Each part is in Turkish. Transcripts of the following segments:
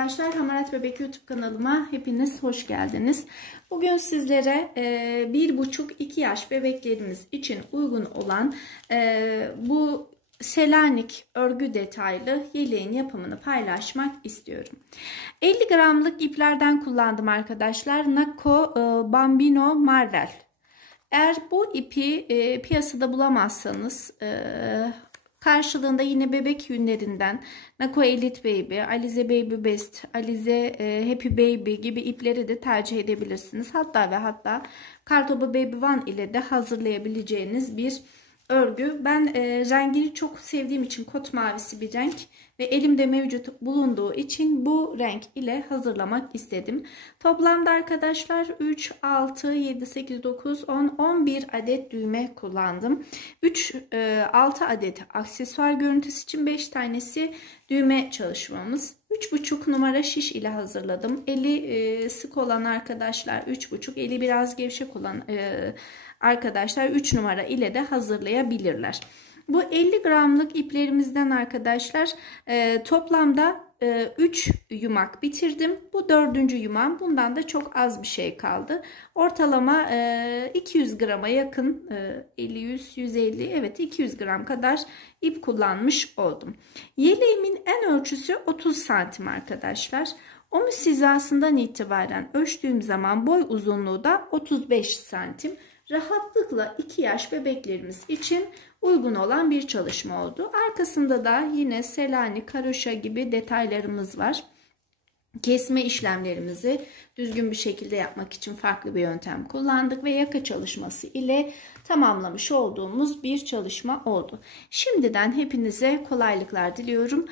arkadaşlar, Hamarat Bebek YouTube kanalıma hepiniz hoş geldiniz. Bugün sizlere 1,5-2 yaş bebeklerimiz için uygun olan bu Selanik örgü detaylı yeleğin yapımını paylaşmak istiyorum. 50 gramlık iplerden kullandım arkadaşlar. Nako Bambino Marvel. Eğer bu ipi piyasada bulamazsanız karşılığında yine bebek yünlerinden Nako Elite Baby, Alize Baby Best, Alize Happy Baby gibi ipleri de tercih edebilirsiniz. Hatta Kartopu Baby One ile de hazırlayabileceğiniz bir örgü. Ben rengini çok sevdiğim için kot mavisi bir renk ve elimde mevcut bulunduğu için bu renk ile hazırlamak istedim. Toplamda arkadaşlar 3, 6, 7, 8, 9, 10, 11 adet düğme kullandım. 6 adet aksesuar görüntüsü için 5 tanesi düğme çalışmamız. 3,5 numara şiş ile hazırladım. Eli sık olan arkadaşlar 3,5, eli biraz gevşek olan arkadaşlar 3 numara ile de hazırlayabilirler. Bu 50 gramlık iplerimizden arkadaşlar toplamda 3 yumak bitirdim. Bu 4. yumağım. Bundan da çok az bir şey kaldı. Ortalama 200 grama yakın 50, 100, 150 evet 200 gram kadar ip kullanmış oldum. Yeleğimin en ölçüsü 30 santim arkadaşlar. Omuz hizasından itibaren ölçtüğüm zaman boy uzunluğu da 35 santim. Rahatlıkla 2 yaş bebeklerimiz için uygun olan bir çalışma oldu. Arkasında da yine Selanik, Karoşa gibi detaylarımız var. Kesme işlemlerimizi düzgün bir şekilde yapmak için farklı bir yöntem kullandık ve yaka çalışması ile tamamlamış olduğumuz bir çalışma oldu. Şimdiden hepinize kolaylıklar diliyorum.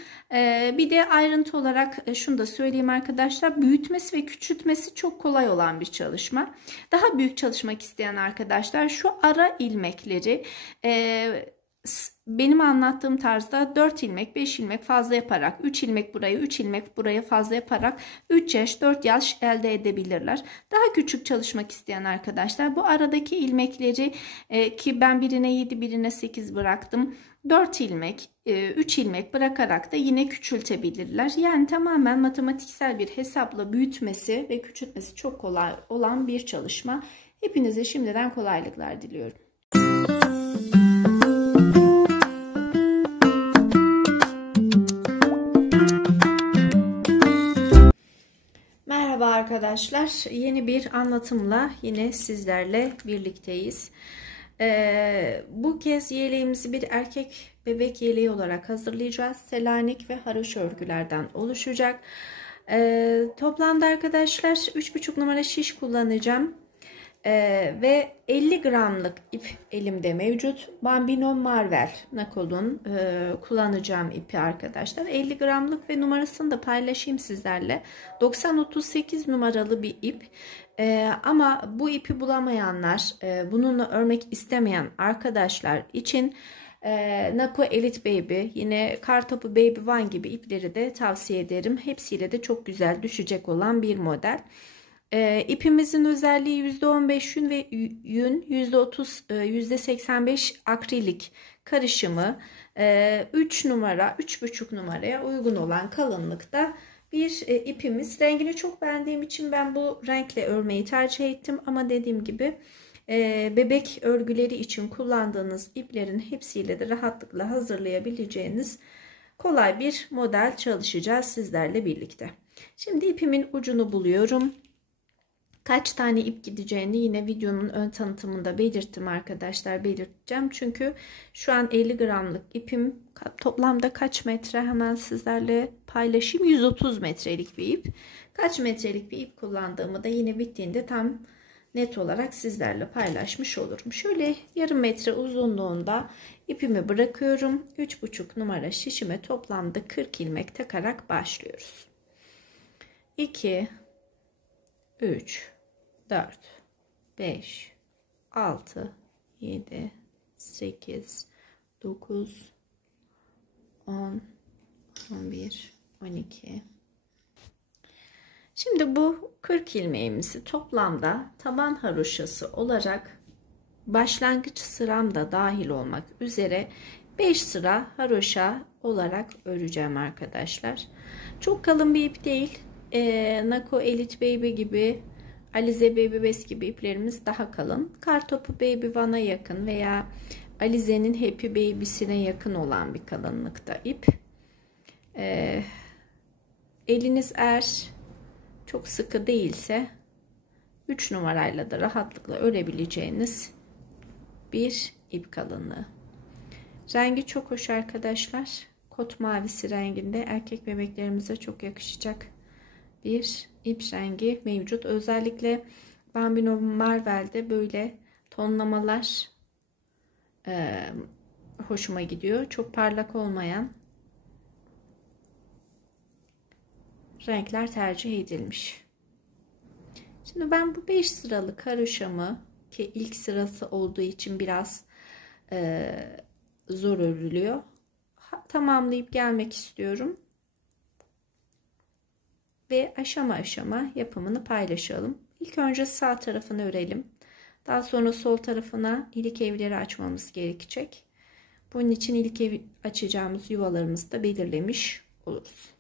Bir de ayrıntı olarak şunu da söyleyeyim arkadaşlar. Büyütmesi ve küçültmesi çok kolay olan bir çalışma. Daha büyük çalışmak isteyen arkadaşlar şu ara ilmekleri benim anlattığım tarzda 4 ilmek 5 ilmek fazla yaparak 3 ilmek buraya 3 ilmek buraya fazla yaparak 3 yaş 4 yaş elde edebilirler. Daha küçük çalışmak isteyen arkadaşlar bu aradaki ilmekleri ki ben birine 7 birine 8 bıraktım. 4 ilmek 3 ilmek bırakarak da yine küçültebilirler. Yani tamamen matematiksel bir hesapla büyütmesi ve küçültmesi çok kolay olan bir çalışma. Hepinize şimdiden kolaylıklar diliyorum. Merhaba arkadaşlar, yeni bir anlatımla yine sizlerle birlikteyiz. Bu kez yeleğimizi bir erkek bebek yeleği olarak hazırlayacağız. Selanik ve haroşa örgülerden oluşacak. Toplamda arkadaşlar 3,5 numara şiş kullanacağım. Ve 50 gramlık ip elimde mevcut. Bambino Marvel Nakol'un kullanacağım ipi arkadaşlar. 50 gramlık ve numarasını da paylaşayım sizlerle. 90-38 numaralı bir ip. Ama bu ipi bulamayanlar, bununla örmek istemeyen arkadaşlar için Nako Elite Baby, yine Kartopu Baby One gibi ipleri de tavsiye ederim. Hepsiyle de çok güzel düşecek olan bir model. İpimizin özelliği %15 yün ve yün, %30, %85 akrilik karışımı, 3 numara, 3,5 numaraya uygun olan kalınlıkta bir ipimiz. Rengini çok beğendiğim için ben bu renkle örmeyi tercih ettim. Ama dediğim gibi bebek örgüleri için kullandığınız iplerin hepsiyle de rahatlıkla hazırlayabileceğiniz kolay bir model çalışacağız sizlerle birlikte. Şimdi ipimin ucunu buluyorum. Kaç tane ip gideceğini yine videonun ön tanıtımında belirttim arkadaşlar, belirteceğim. Çünkü şu an 50 gramlık ipim toplamda kaç metre hemen sizlerle paylaşayım. 130 metrelik bir ip. Kaç metrelik bir ip kullandığımı da yine bittiğinde tam net olarak sizlerle paylaşmış olurum. Şöyle yarım metre uzunluğunda ipimi bırakıyorum. 3,5 numara şişime toplamda 40 ilmek takarak başlıyoruz. 2 3 4 5 6 7 8 9 10 11 12. Şimdi bu 40 ilmeğimizi toplamda taban haroşası olarak başlangıç sıram da dahil olmak üzere 5 sıra haroşa olarak öreceğim arkadaşlar. Çok kalın bir ip değil. Nako Elite Baby gibi, Alize Baby Best gibi iplerimiz daha kalın. Kartopu Baby One'a yakın veya Alize'nin Happy Baby'sine yakın olan bir kalınlıkta ip. Eliniz eğer çok sıkı değilse 3 numarayla da rahatlıkla örebileceğiniz bir ip kalınlığı. Rengi çok hoş arkadaşlar. Kot mavisi renginde, erkek bebeklerimize çok yakışacak bir ip rengi mevcut. Özellikle Bambino Marvel'de böyle tonlamalar hoşuma gidiyor. Çok parlak olmayan renkler tercih edilmiş. Şimdi ben bu 5 sıralık haroşamı, ki ilk sırası olduğu için biraz zor örülüyor, tamamlayıp gelmek istiyorum ve aşama aşama yapımını paylaşalım. İlk önce sağ tarafını örelim. Daha sonra sol tarafına ilik evleri açmamız gerekecek. Bunun için ilik ev açacağımız yuvalarımızı da belirlemiş oluruz.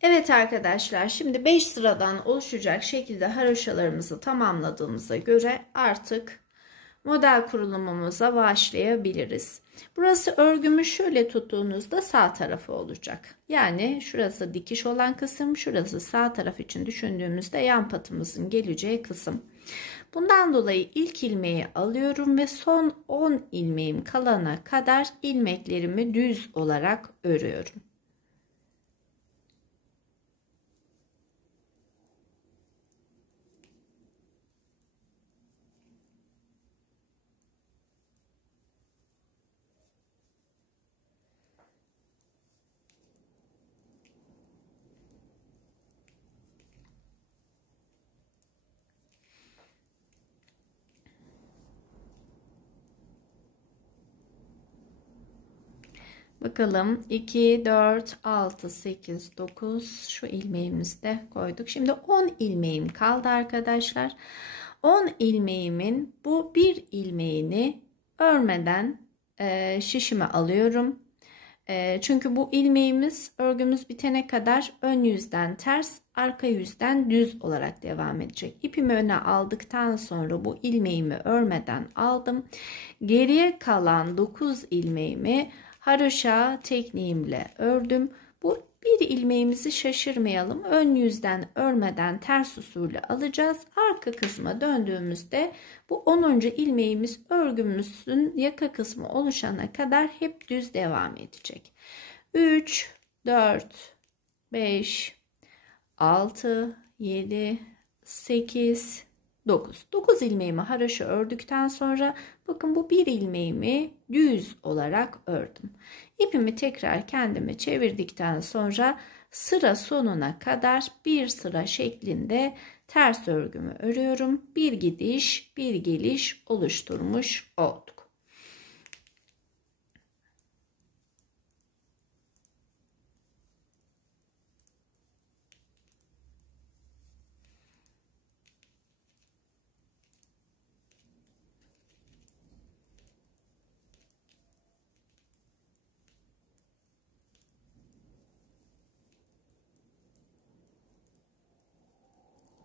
Evet arkadaşlar, şimdi 5 sıradan oluşacak şekilde haroşalarımızı tamamladığımıza göre artık model kurulumumuza başlayabiliriz. Burası örgümü şöyle tuttuğunuzda sağ tarafı olacak. Yani şurası dikiş olan kısım, şurası sağ taraf için düşündüğümüzde yan patımızın geleceği kısım. Bundan dolayı ilk ilmeği alıyorum ve son 10 ilmeğim kalana kadar ilmeklerimi düz olarak örüyorum. Bakalım 2, 4, 6, 8, 9 şu ilmeğimizi de koyduk. Şimdi 10 ilmeğim kaldı arkadaşlar. 10 ilmeğimin bu bir ilmeğini örmeden şişime alıyorum. Çünkü bu ilmeğimiz örgümüz bitene kadar ön yüzden ters, arka yüzden düz olarak devam edecek. İpimi öne aldıktan sonra bu ilmeğimi örmeden aldım. Geriye kalan 9 ilmeğimi haroşa tekniğimle ördüm. Bu bir ilmeğimizi şaşırmayalım. Ön yüzden örmeden ters usulü alacağız. Arka kısma döndüğümüzde bu 10. ilmeğimiz örgümüzün yaka kısmı oluşana kadar hep düz devam edecek. 3, 4, 5, 6, 7, 8, 9. 9 ilmeğimi haroşa ördükten sonra bakın bu bir ilmeğimi düz olarak ördüm. İpimi tekrar kendime çevirdikten sonra sıra sonuna kadar bir sıra şeklinde ters örgümü örüyorum. Bir gidiş, bir geliş oluşturmuş olduk.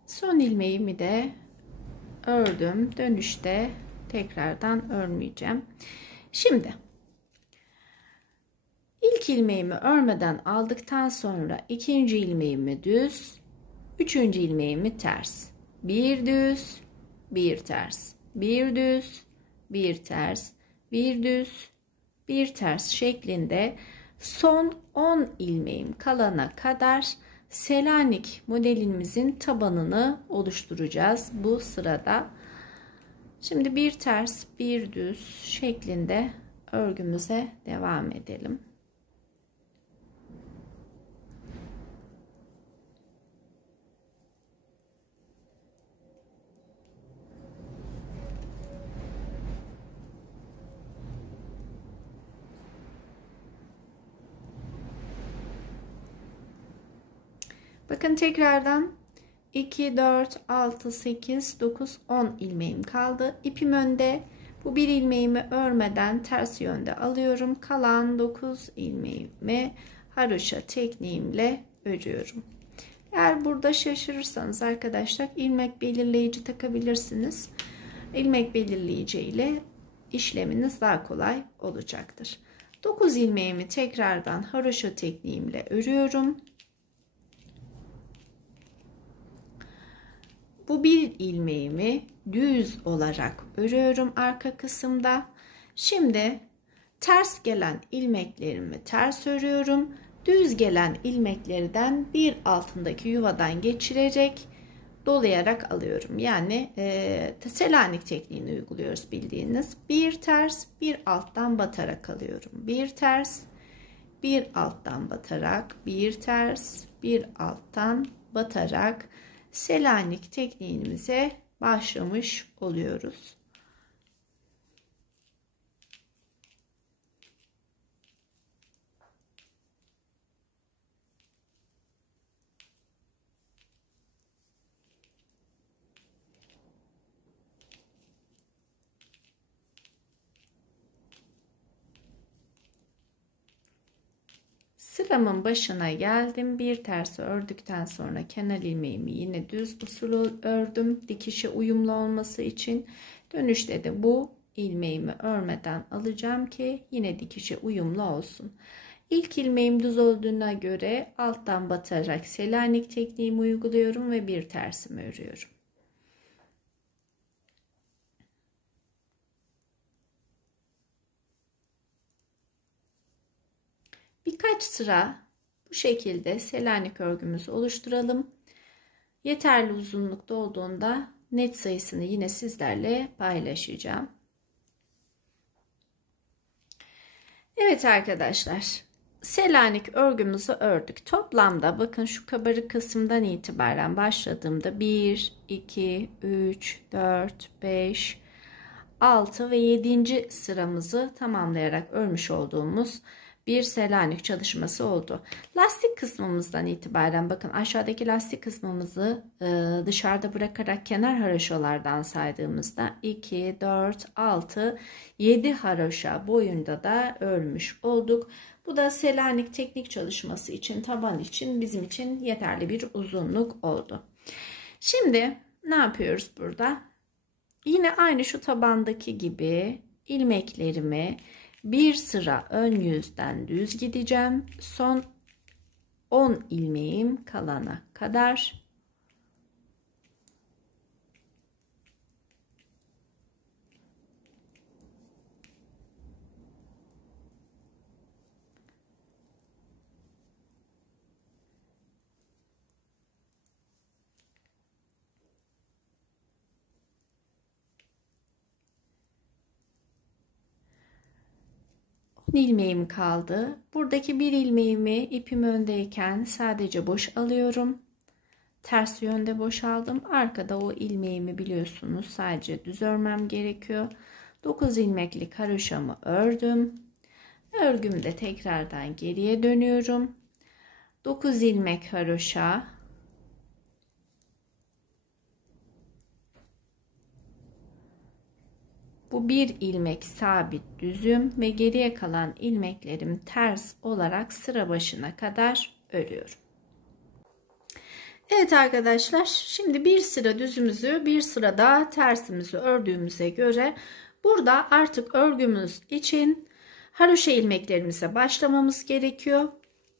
Son ilmeğimi de ördüm. Dönüşte tekrardan örmeyeceğim. Şimdi ilk ilmeğimi örmeden aldıktan sonra ikinci ilmeğimi düz, üçüncü ilmeğimi ters. Bir düz, bir ters. Bir düz, bir ters. Bir düz, bir ters şeklinde son 10 ilmeğim kalana kadar Selanik modelimizin tabanını oluşturacağız bu sırada. Şimdi bir ters, bir düz şeklinde örgümüze devam edelim. Bakın tekrardan 2, 4, 6, 8, 9, 10 ilmeğim kaldı. İpim önde. Bu bir ilmeğimi örmeden ters yönde alıyorum. Kalan 9 ilmeğimi haroşa tekniğimle örüyorum. Eğer burada şaşırırsanız arkadaşlar ilmek belirleyici takabilirsiniz. İlmek belirleyici ile işleminiz daha kolay olacaktır. 9 ilmeğimi tekrardan haroşa tekniğimle örüyorum. Bu bir ilmeğimi düz olarak örüyorum arka kısımda. Şimdi ters gelen ilmeklerimi ters örüyorum. Düz gelen ilmeklerden bir altındaki yuvadan geçirerek dolayarak alıyorum. Yani Selanik tekniğini uyguluyoruz bildiğiniz. Bir ters bir alttan batarak alıyorum. Bir ters bir alttan batarak, bir ters bir alttan batarak Selanik tekniğimize başlamış oluyoruz. Sıramın başına geldim. Bir tersi ördükten sonra kenar ilmeğimi yine düz usul ördüm. Dikişe uyumlu olması için. Dönüşte de bu ilmeğimi örmeden alacağım ki yine dikişe uyumlu olsun. İlk ilmeğim düz olduğuna göre alttan batarak Selanik tekniğimi uyguluyorum ve bir tersimi örüyorum. Birkaç sıra bu şekilde Selanik örgümüzü oluşturalım. Yeterli uzunlukta olduğunda net sayısını yine sizlerle paylaşacağım. Evet arkadaşlar, Selanik örgümüzü ördük. Toplamda bakın şu kabarık kısımdan itibaren başladığımda 1, 2, 3, 4, 5, 6 ve 7. sıramızı tamamlayarak örmüş olduğumuz bir Selanik çalışması oldu. Lastik kısmımızdan itibaren bakın aşağıdaki lastik kısmımızı dışarıda bırakarak kenar haroşalardan saydığımızda 2, 4, 6, 7 haroşa boyunda da örmüş olduk. Bu da Selanik teknik çalışması için, taban için bizim için yeterli bir uzunluk oldu. Şimdi ne yapıyoruz burada? Yine aynı şu tabandaki gibi ilmeklerimi bir sıra ön yüzden düz gideceğim. Son 10 ilmeğim kalana kadar. İlmeğim kaldı. Buradaki bir ilmeğimi ipim öndeyken sadece boş alıyorum. Ters yönde boşaldım. Arkada o ilmeğimi biliyorsunuz sadece düz örmem gerekiyor. 9 ilmeklik haroşamı ördüm. Örgümde tekrardan geriye dönüyorum. 9 ilmek haroşa. Bu bir ilmek sabit düzüm ve geriye kalan ilmeklerim ters olarak sıra başına kadar örüyorum. Evet arkadaşlar, şimdi bir sıra düzümüzü bir sırada tersimizi ördüğümüze göre burada artık örgümüz için haroşa ilmeklerimize başlamamız gerekiyor.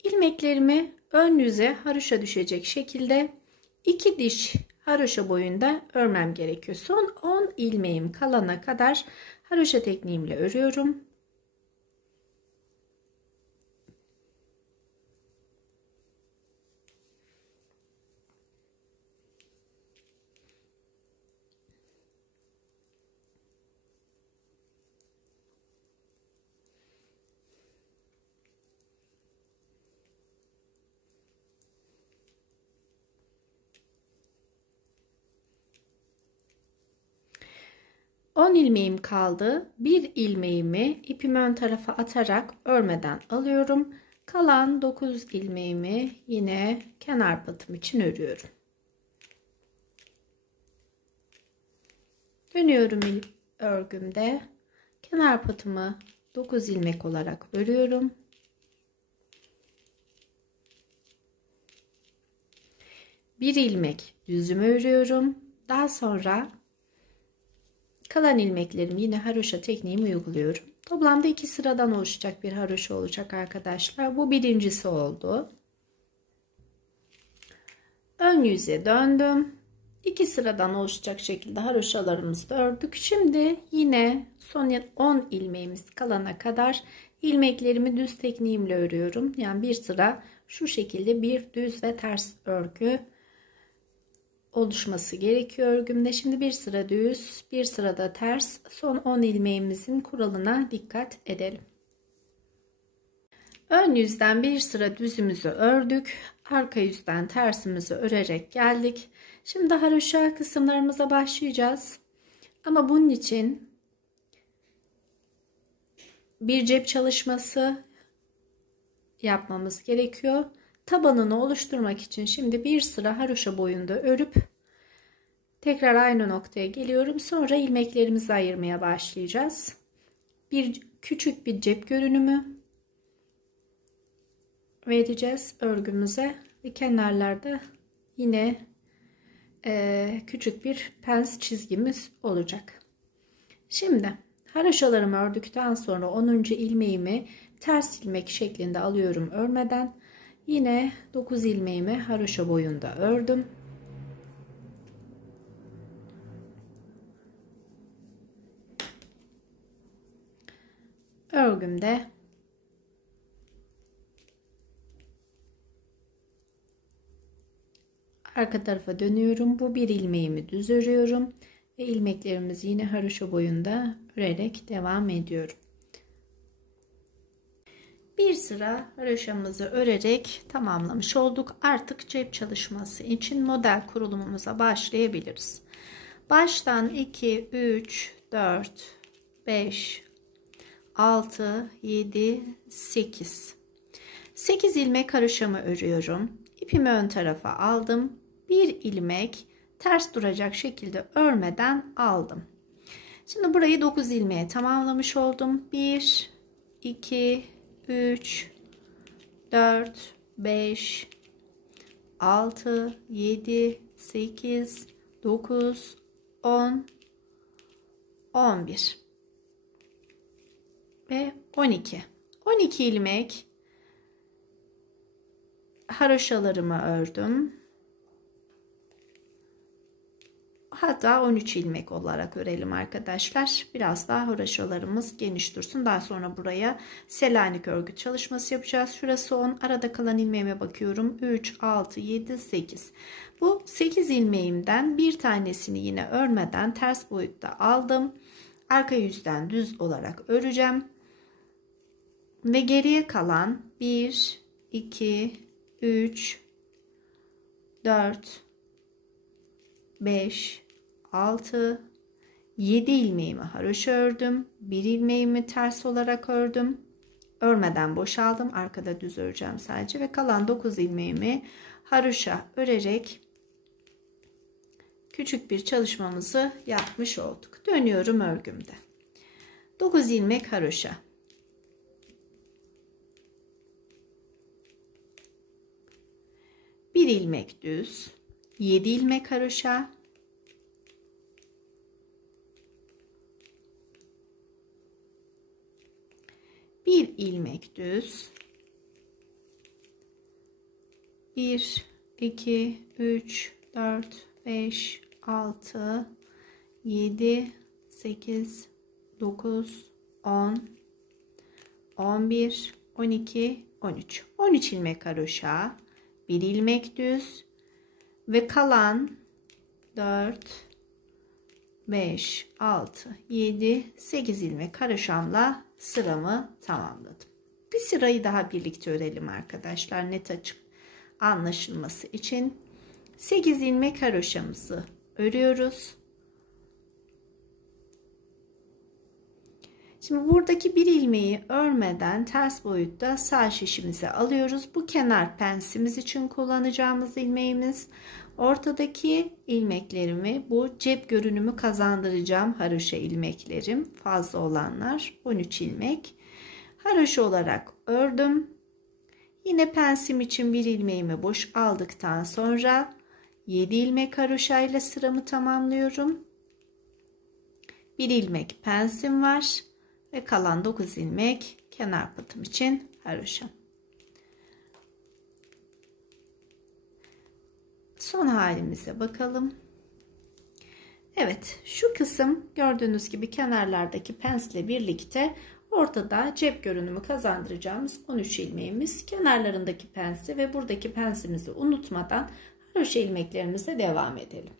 İlmeklerimi ön yüze haroşa düşecek şekilde 2 diş haroşa boyunda örmem gerekiyor. Son 10 ilmeğim kalana kadar haroşa tekniğimle örüyorum. On ilmeğim kaldı. Bir ilmeğimi ipimi ön tarafa atarak örmeden alıyorum. Kalan 9 ilmeğimi yine kenar batım için örüyorum. Dönüyorum örgümde. Kenar patımı 9 ilmek olarak örüyorum. Bir ilmek düzümü örüyorum. Daha sonra kalan ilmeklerimi yine haroşa tekniğimi uyguluyorum. Toplamda 2 sıradan oluşacak bir haroşa olacak arkadaşlar. Bu birincisi oldu. Ön yüze döndüm. 2 sıradan oluşacak şekilde haroşalarımızı da ördük. Şimdi yine son 10 ilmeğimiz kalana kadar ilmeklerimi düz tekniğimle örüyorum. Yani bir sıra şu şekilde bir düz ve ters örgü oluşması gerekiyor örgümde. Şimdi bir sıra düz, bir sırada ters, son 10 ilmeğimizin kuralına dikkat edelim. Ön yüzden bir sıra düzümüzü ördük. Arka yüzden tersimizi örerek geldik. Şimdi haroşa kısımlarımıza başlayacağız. Ama bunun için bir cep çalışması yapmamız gerekiyor. Tabanını oluşturmak için şimdi bir sıra haroşa boyunda örüp tekrar aynı noktaya geliyorum. Sonra ilmeklerimizi ayırmaya başlayacağız. Küçük bir cep görünümü vereceğiz örgümüze ve kenarlarda yine küçük bir pens çizgimiz olacak. Şimdi haroşalarımı ördükten sonra 10. ilmeğimi ters ilmek şeklinde alıyorum örmeden. Yine 9 ilmeğimi haroşa boyunda ördüm. Örgümde arka tarafa dönüyorum. Bu bir ilmeğimi düz örüyorum ve ilmeklerimizi yine haroşa boyunda örerek devam ediyorum. Bir sıra haroşamızı örerek tamamlamış olduk. Artık cep çalışması için model kurulumumuza başlayabiliriz. Baştan 2, 3, 4, 5, 6, 7, 8. 8 ilmek haroşamı örüyorum. İpimi ön tarafa aldım. Bir ilmek ters duracak şekilde örmeden aldım. Şimdi burayı 9 ilmeğe tamamlamış oldum. 1, 2, 3, 4, 5, 6, 7, 8, 9, 10, 11 ve 12. 12 ilmek haroşalarımı ördüm. Hatta 13 ilmek olarak örelim arkadaşlar. Biraz daha haroşalarımız geniş dursun. Daha sonra buraya Selanik örgü çalışması yapacağız. Şurası 10. Arada kalan ilmeğime bakıyorum. 3, 6, 7, 8. Bu 8 ilmeğimden bir tanesini yine örmeden ters boyutta aldım. Arka yüzden düz olarak öreceğim. Ve geriye kalan 1, 2, 3, 4, 5, 6, 7 ilmeğimi haroşa ördüm. Bir ilmeğimi ters olarak ördüm. Örmeden boşaldım. Arkada düz öreceğim sadece ve kalan 9 ilmeğimi haroşa örerek küçük bir çalışmamızı yapmış olduk. Dönüyorum örgümde. 9 ilmek haroşa. Bir ilmek düz. 7 ilmek haroşa. Bir ilmek düz. 1, 2, 3, 4, 5, 6, 7, 8, 9, 10, 11, 12, 13. 13 ilmek haroşa. Bir ilmek düz. Ve kalan 4, 5, 6, 7, 8 ilmek haroşamla sıramı tamamladım. Bir sırayı daha birlikte örelim arkadaşlar, net açık anlaşılması için. 8 ilmek haroşamızı örüyoruz. Şimdi buradaki bir ilmeği örmeden ters boyutta sağ şişimize alıyoruz. Bu kenar pensimiz için kullanacağımız ilmeğimiz. Ortadaki ilmeklerimi bu cep görünümü kazandıracağım haroşa ilmeklerim. Fazla olanlar 13 ilmek. Haroşa olarak ördüm. Yine pensim için bir ilmeğimi boş aldıktan sonra 7 ilmek haroşa ile sıramı tamamlıyorum. Bir ilmek pensim var ve kalan 9 ilmek kenar patım için haroşa. Son halimize bakalım. Evet, şu kısım gördüğünüz gibi kenarlardaki pensle birlikte ortada cep görünümü kazandıracağımız 13 ilmeğimiz. Kenarlarındaki pensi ve buradaki pensimizi unutmadan haroşa ilmeklerimize devam edelim.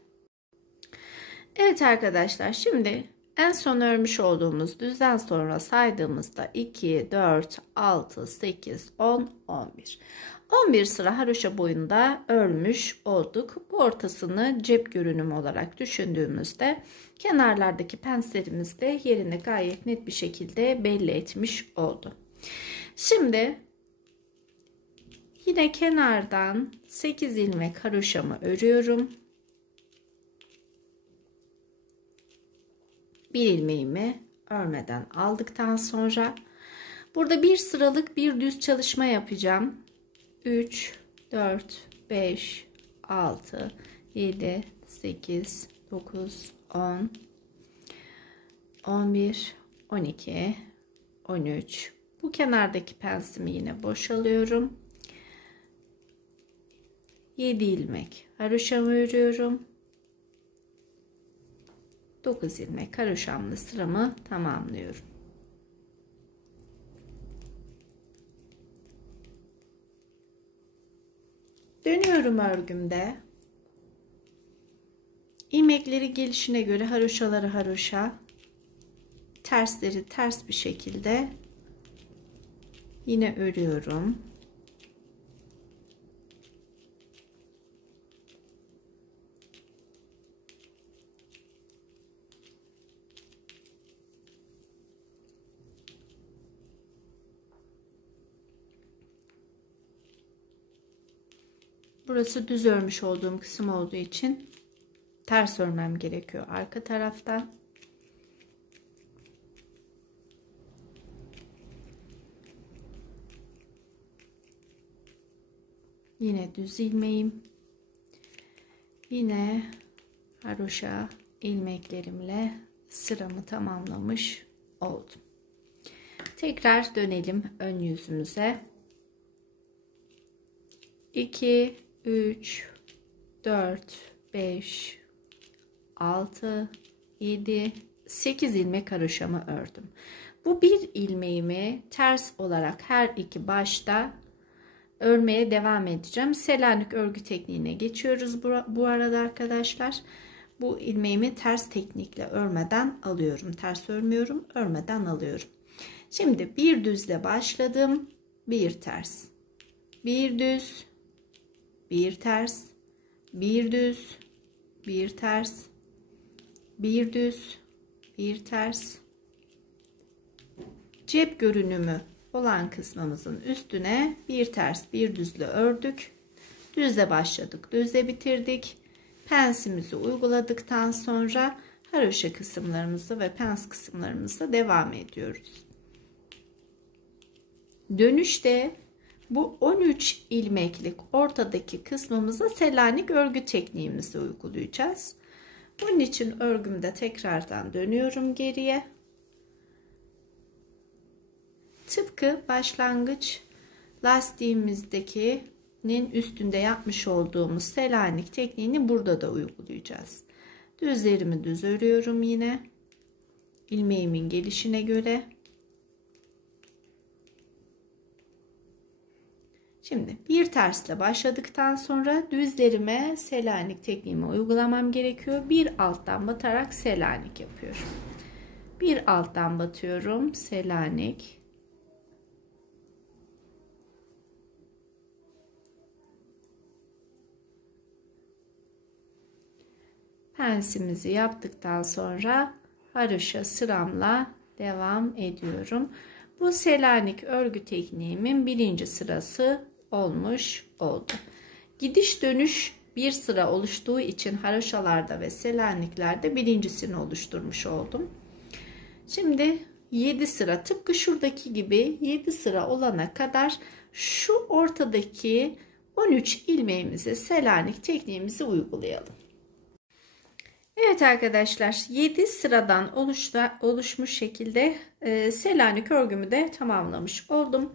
Evet arkadaşlar, şimdi en son örmüş olduğumuz düzden sonra saydığımızda 2, 4, 6, 8, 10, 11. 11 sıra haroşa boyunda örmüş olduk. Bu ortasını cep görünümü olarak düşündüğümüzde kenarlardaki penslerimiz de yerini gayet net bir şekilde belli etmiş oldu. Şimdi yine kenardan 8 ilmek haroşamı örüyorum. Bir ilmeğimi örmeden aldıktan sonra burada bir sıralık bir düz çalışma yapacağım. 3, 4, 5, 6, 7, 8, 9, 10, 11, 12, 13. Bu kenardaki pensimi yine boşalıyorum. 7 ilmek haroşamı örüyorum. 9 ilmek haroşamla sıramı tamamlıyorum. Dönüyorum örgümde. İlmekleri gelişine göre haroşaları haroşa, tersleri ters bir şekilde yine örüyorum. Burası düz örmüş olduğum kısım olduğu için ters örmem gerekiyor arka tarafta. Yine düz ilmeğim. Yine haroşa ilmeklerimle sıramı tamamlamış oldum. Tekrar dönelim ön yüzümüze. 2, 3, 4, 5, 6, 7, 8 ilmek haroşamı ördüm. Bu bir ilmeğimi ters olarak her iki başta örmeye devam edeceğim. Selanik örgü tekniğine geçiyoruz bu arada arkadaşlar. Bu ilmeğimi ters teknikle örmeden alıyorum. Ters örmüyorum, örmeden alıyorum. Şimdi bir düzle başladım. Bir ters, bir düz, bir ters, bir düz, bir ters, bir düz, bir ters. Cep görünümü olan kısmımızın üstüne bir ters bir düzle ördük. Düzle başladık, düzle bitirdik. Pensimizi uyguladıktan sonra haroşa kısımlarımızı ve pens kısımlarımızı devam ediyoruz. Dönüşte bu 13 ilmeklik ortadaki kısmımıza Selanik örgü tekniğimizi uygulayacağız. Bunun için örgümde tekrardan dönüyorum geriye. Tıpkı başlangıç lastiğimizdekinin üstünde yapmış olduğumuz Selanik tekniğini burada da uygulayacağız. Düzlerimi düz örüyorum yine. İlmeğimin gelişine göre. Şimdi bir tersle başladıktan sonra düzlerime Selanik tekniğimi uygulamam gerekiyor. Bir alttan batarak Selanik yapıyorum. Bir alttan batıyorum, Selanik. Pensimizi yaptıktan sonra haroşa sıramla devam ediyorum. Bu Selanik örgü tekniğimin birinci sırası olmuş oldu. Gidiş dönüş bir sıra oluştuğu için haroşalarda ve selaниklerde birincisini oluşturmuş oldum. Şimdi 7 sıra, tıpkı şuradaki gibi 7 sıra olana kadar şu ortadaki 13 ilmeğimize selanik tekniğimizi uygulayalım. Evet arkadaşlar, 7 sıradan oluşmuş şekilde selanik örgümü de tamamlamış oldum.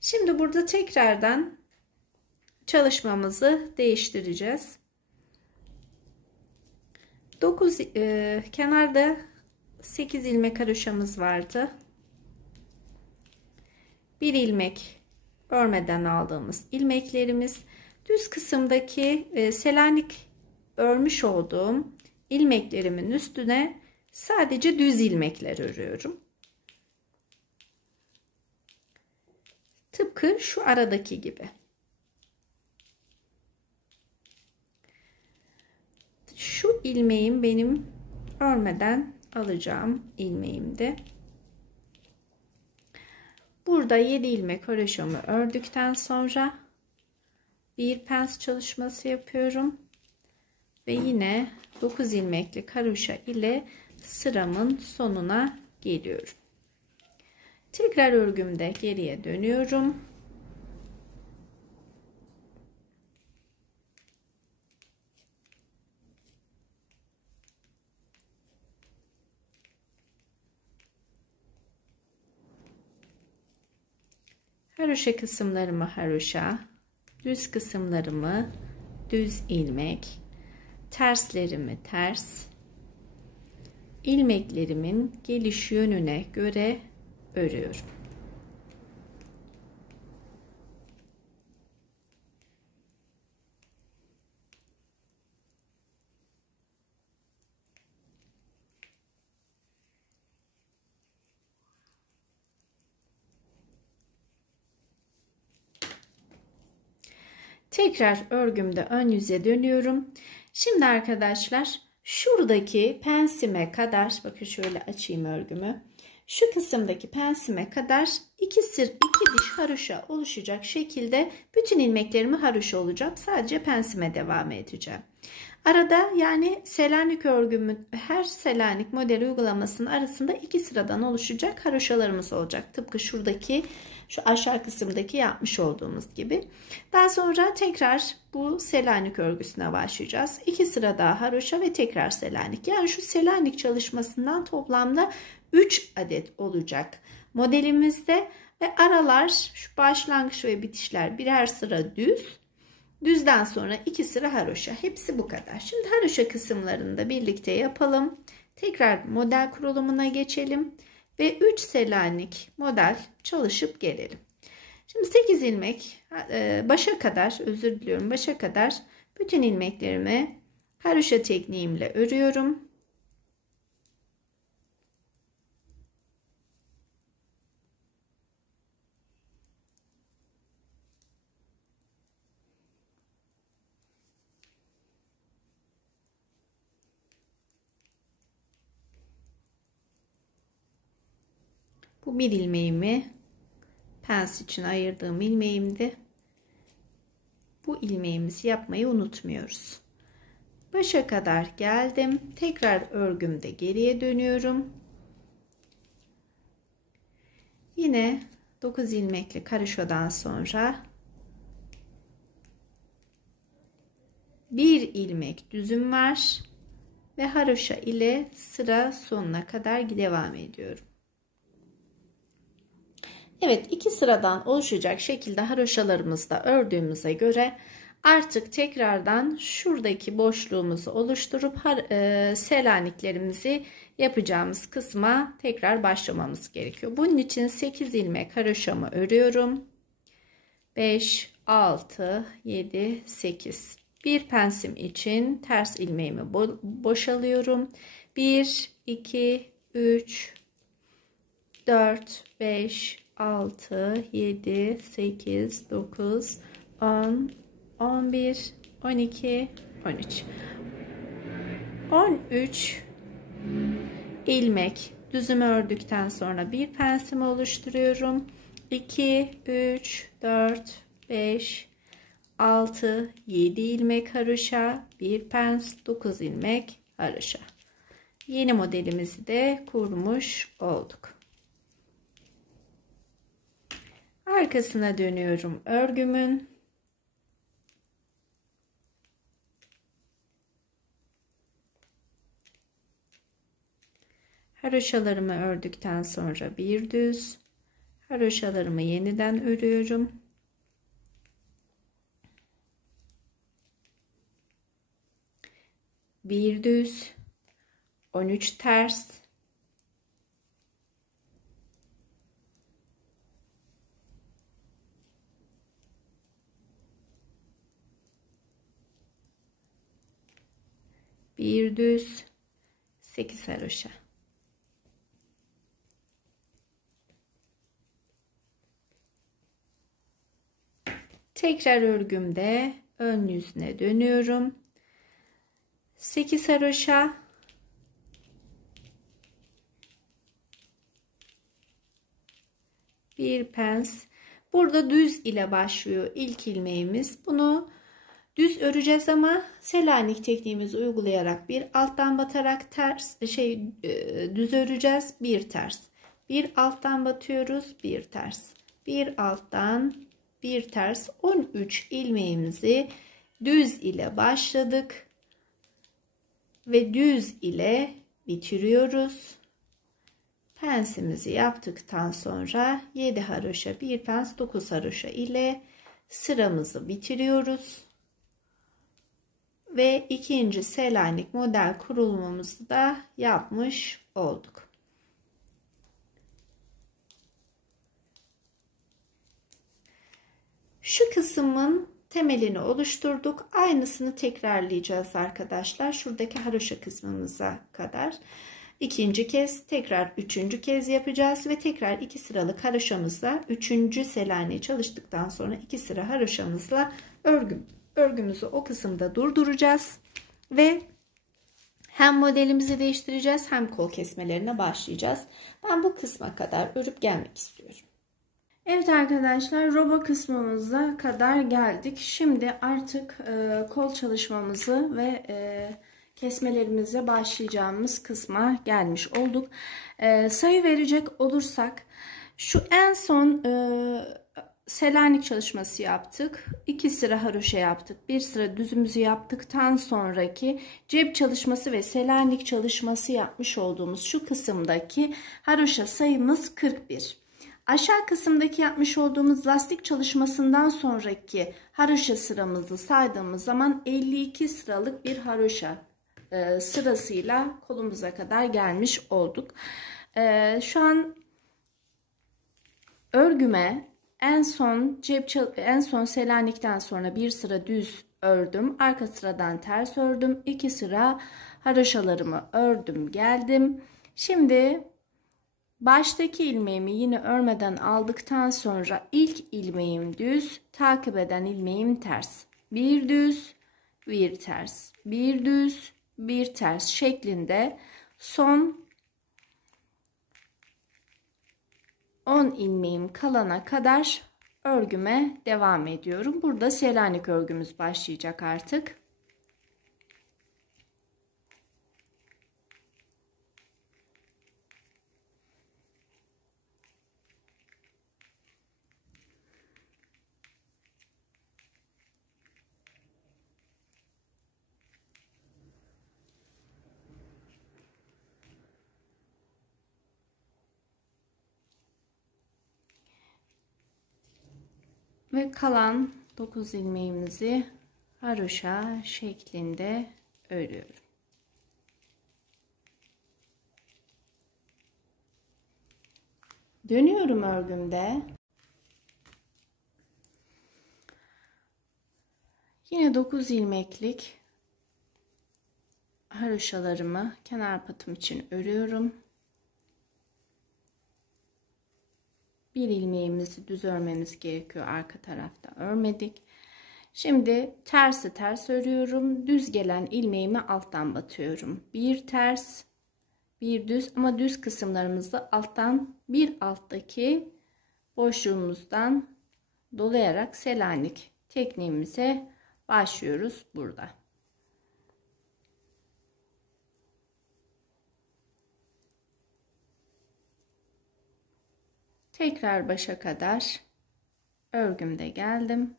Şimdi burada tekrardan çalışmamızı değiştireceğiz. 9 kenarda 8 ilmek haroşamız vardı. 1 ilmek örmeden aldığımız ilmeklerimiz. Düz kısımdaki selanik örmüş olduğum ilmeklerimin üstüne sadece düz ilmekler örüyorum. Tıpkı şu aradaki gibi. Şu ilmeğim benim örmeden alacağım ilmeğimdi. Burada 7 ilmek haroşamı ördükten sonra bir pens çalışması yapıyorum ve yine 9 ilmeklik haroşa ile sıramın sonuna geliyorum. Tekrar örgümde geriye dönüyorum. Haroşa kısımlarımı haroşa, düz kısımlarımı düz ilmek, terslerimi ters, ilmeklerimin geliş yönüne göre örüyorum. Tekrar örgümde ön yüze dönüyorum. Şimdi arkadaşlar şuradaki pensime kadar, bakın şöyle açayım örgümü. Şu kısımdaki pensime kadar 2 diş haroşa oluşacak şekilde bütün ilmeklerimi haroşa olacağım. Sadece pensime devam edeceğim. Arada, yani selanik örgümün her selanik model uygulamasının arasında 2 sıradan oluşacak haroşalarımız olacak. Tıpkı şuradaki, şu aşağı kısımdaki yapmış olduğumuz gibi. Daha sonra tekrar bu selanik örgüsüne başlayacağız. 2 sıra daha haroşa ve tekrar selanik. Yani şu selanik çalışmasından toplamda 3 adet olacak modelimizde ve aralar, şu başlangıç ve bitişler birer sıra düz. Düzden sonra 2 sıra haroşa. Hepsi bu kadar. Şimdi haroşa kısımlarını da birlikte yapalım. Tekrar model kurulumuna geçelim. Ve 3 selanik model çalışıp gelelim. Şimdi 8 ilmek başa kadar, özür diliyorum, başa kadar bütün ilmeklerimi haroşa tekniğimle örüyorum. Bu bir ilmeğimi pens için ayırdığım ilmeğimdi. Bu ilmeğimizi yapmayı unutmuyoruz. Başa kadar geldim. Tekrar örgümde geriye dönüyorum. Yine 9 ilmekli haroşadan sonra bir ilmek düzüm var ve haroşa ile sıra sonuna kadar devam ediyorum. Evet, 2 sıradan oluşacak şekilde haroşalarımızı da ördüğümüze göre artık tekrardan şuradaki boşluğumuzu oluşturup selaniklerimizi yapacağımız kısma tekrar başlamamız gerekiyor. Bunun için 8 ilmek haroşamı örüyorum. 5, 6, 7, 8. Bir pensim için ters ilmeğimi boşalıyorum. 1, 2, 3, 4, 5, 6, 7, 8, 9, 10, 11, 12, 13. 13 ilmek düzümü ördükten sonra bir pensimi oluşturuyorum. 2, 3, 4, 5, 6, 7 ilmek haroşa, 1 pens, 9 ilmek haroşa. Yeni modelimizi de kurmuş olduk. Arkasına dönüyorum örgümün. Haroşalarımı ördükten sonra bir düz, haroşalarımı yeniden örüyorum. Bir düz, 13 ters, bir düz, 8 haroşa. Tekrar örgümde ön yüzüne dönüyorum. 8 haroşa, bir pens. Burada düz ile başlıyor ilk ilmeğimiz. Bunu düz öreceğiz ama Selanik tekniğimizi uygulayarak bir alttan batarak düz öreceğiz. Bir ters. Bir alttan batıyoruz, bir ters. Bir alttan, bir ters. 13 ilmeğimizi düz ile başladık ve düz ile bitiriyoruz. Pensimizi yaptıktan sonra 7 haroşa, 1 pens, 9 haroşa ile sıramızı bitiriyoruz. Ve ikinci Selanik model kurulumumuzu da yapmış olduk. Şu kısmın temelini oluşturduk. Aynısını tekrarlayacağız arkadaşlar. Şuradaki haroşa kısmımıza kadar. İkinci kez, tekrar üçüncü kez yapacağız ve tekrar 2 sıralık haroşamızla üçüncü Selanik'i çalıştıktan sonra 2 sıra haroşamızla örgümüzü o kısımda durduracağız ve hem modelimizi değiştireceğiz hem kol kesmelerine başlayacağız. Ben bu kısma kadar örüp gelmek istiyorum. Evet arkadaşlar, roba kısmımıza kadar geldik. Şimdi artık kol çalışmamızı ve kesmelerimize başlayacağımız kısma gelmiş olduk. Sayı verecek olursak şu en son Selanik çalışması yaptık. 2 sıra haroşa yaptık. 1 sıra düzümüzü yaptıktan sonraki cep çalışması ve Selanik çalışması yapmış olduğumuz şu kısımdaki haroşa sayımız 41. Aşağı kısımdaki yapmış olduğumuz lastik çalışmasından sonraki haroşa sıramızı saydığımız zaman 52 sıralık bir haroşa sırasıyla kolumuza kadar gelmiş olduk. Şu an örgüme en son Selanik'ten sonra bir sıra düz ördüm. Arka sıradan ters ördüm. 2 sıra haroşalarımı ördüm, geldim. Şimdi baştaki ilmeğimi yine örmeden aldıktan sonra ilk ilmeğim düz, takip eden ilmeğim ters. Bir düz, bir ters, bir düz, bir ters şeklinde son 10 ilmeğim kalana kadar örgüme devam ediyorum. Burada Selanik örgümüz başlayacak artık. Ve kalan 9 ilmeğimizi haroşa şeklinde örüyorum. Dönüyorum örgümde. Yine 9 ilmeklik haroşalarımı kenar patım için örüyorum. Bir ilmeğimizi düz örmemiz gerekiyor. Arka tarafta örmedik. Şimdi tersi ters örüyorum. Düz gelen ilmeğimi alttan batıyorum. Bir ters, bir düz, ama düz kısımlarımızı alttan, bir alttaki boşluğumuzdan dolayarak Selanik tekniğimize başlıyoruz burada. Tekrar başa kadar örgümde geldim.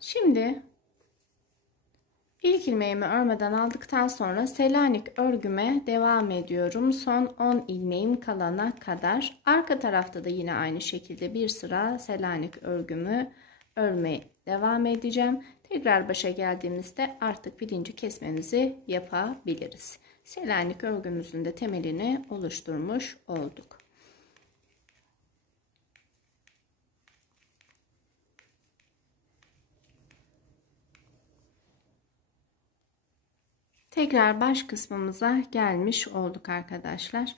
Şimdi ilk ilmeğimi örmeden aldıktan sonra Selanik örgüme devam ediyorum. Son 10 ilmeğim kalana kadar. Arka tarafta da yine aynı şekilde bir sıra Selanik örgümü örmeye devam edeceğim. Tekrar başa geldiğimizde artık birinci kesmemizi yapabiliriz. Selanik örgümüzün de temelini oluşturmuş olduk. Tekrar baş kısmımıza gelmiş olduk arkadaşlar.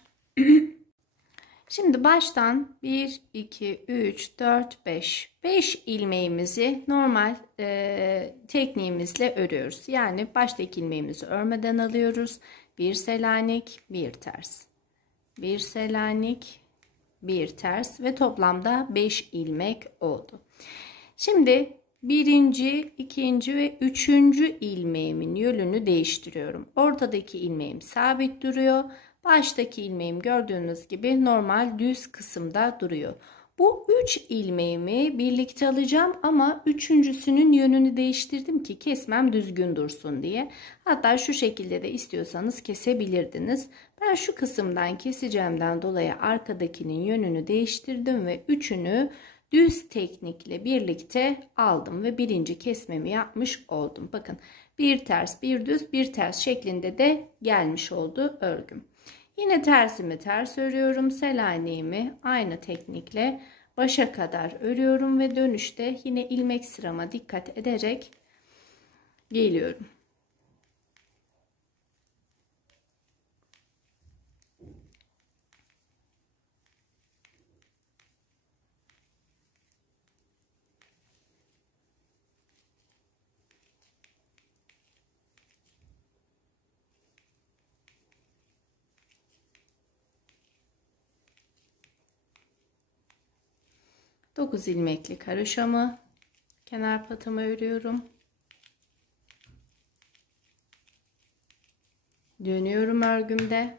Şimdi baştan 1, 2, 3, 4, 5 ilmeğimizi normal tekniğimizle örüyoruz. Yani baştaki ilmeğimizi örmeden alıyoruz. Bir Selanik, bir ters. Bir Selanik, bir ters ve toplamda 5 ilmek oldu. Şimdi birinci, ikinci ve üçüncü ilmeğimin yönünü değiştiriyorum. Ortadaki ilmeğim sabit duruyor. Baştaki ilmeğim gördüğünüz gibi normal düz kısımda duruyor. Bu 3 ilmeğimi birlikte alacağım ama üçüncüsünün yönünü değiştirdim ki kesmem düzgün dursun diye. Hatta şu şekilde de istiyorsanız kesebilirdiniz. Ben şu kısımdan keseceğimden dolayı arkadakinin yönünü değiştirdim ve üçünü düz teknikle birlikte aldım ve birinci kesmemi yapmış oldum. Bakın bir ters, bir düz, bir ters şeklinde de gelmiş oldu örgüm. Yine tersimi ters örüyorum. Selaniğimi aynı teknikle başa kadar örüyorum ve dönüşte yine ilmek sırama dikkat ederek geliyorum. Dokuz ilmekli haroşamı kenar patıma örüyorum. Dönüyorum örgümde.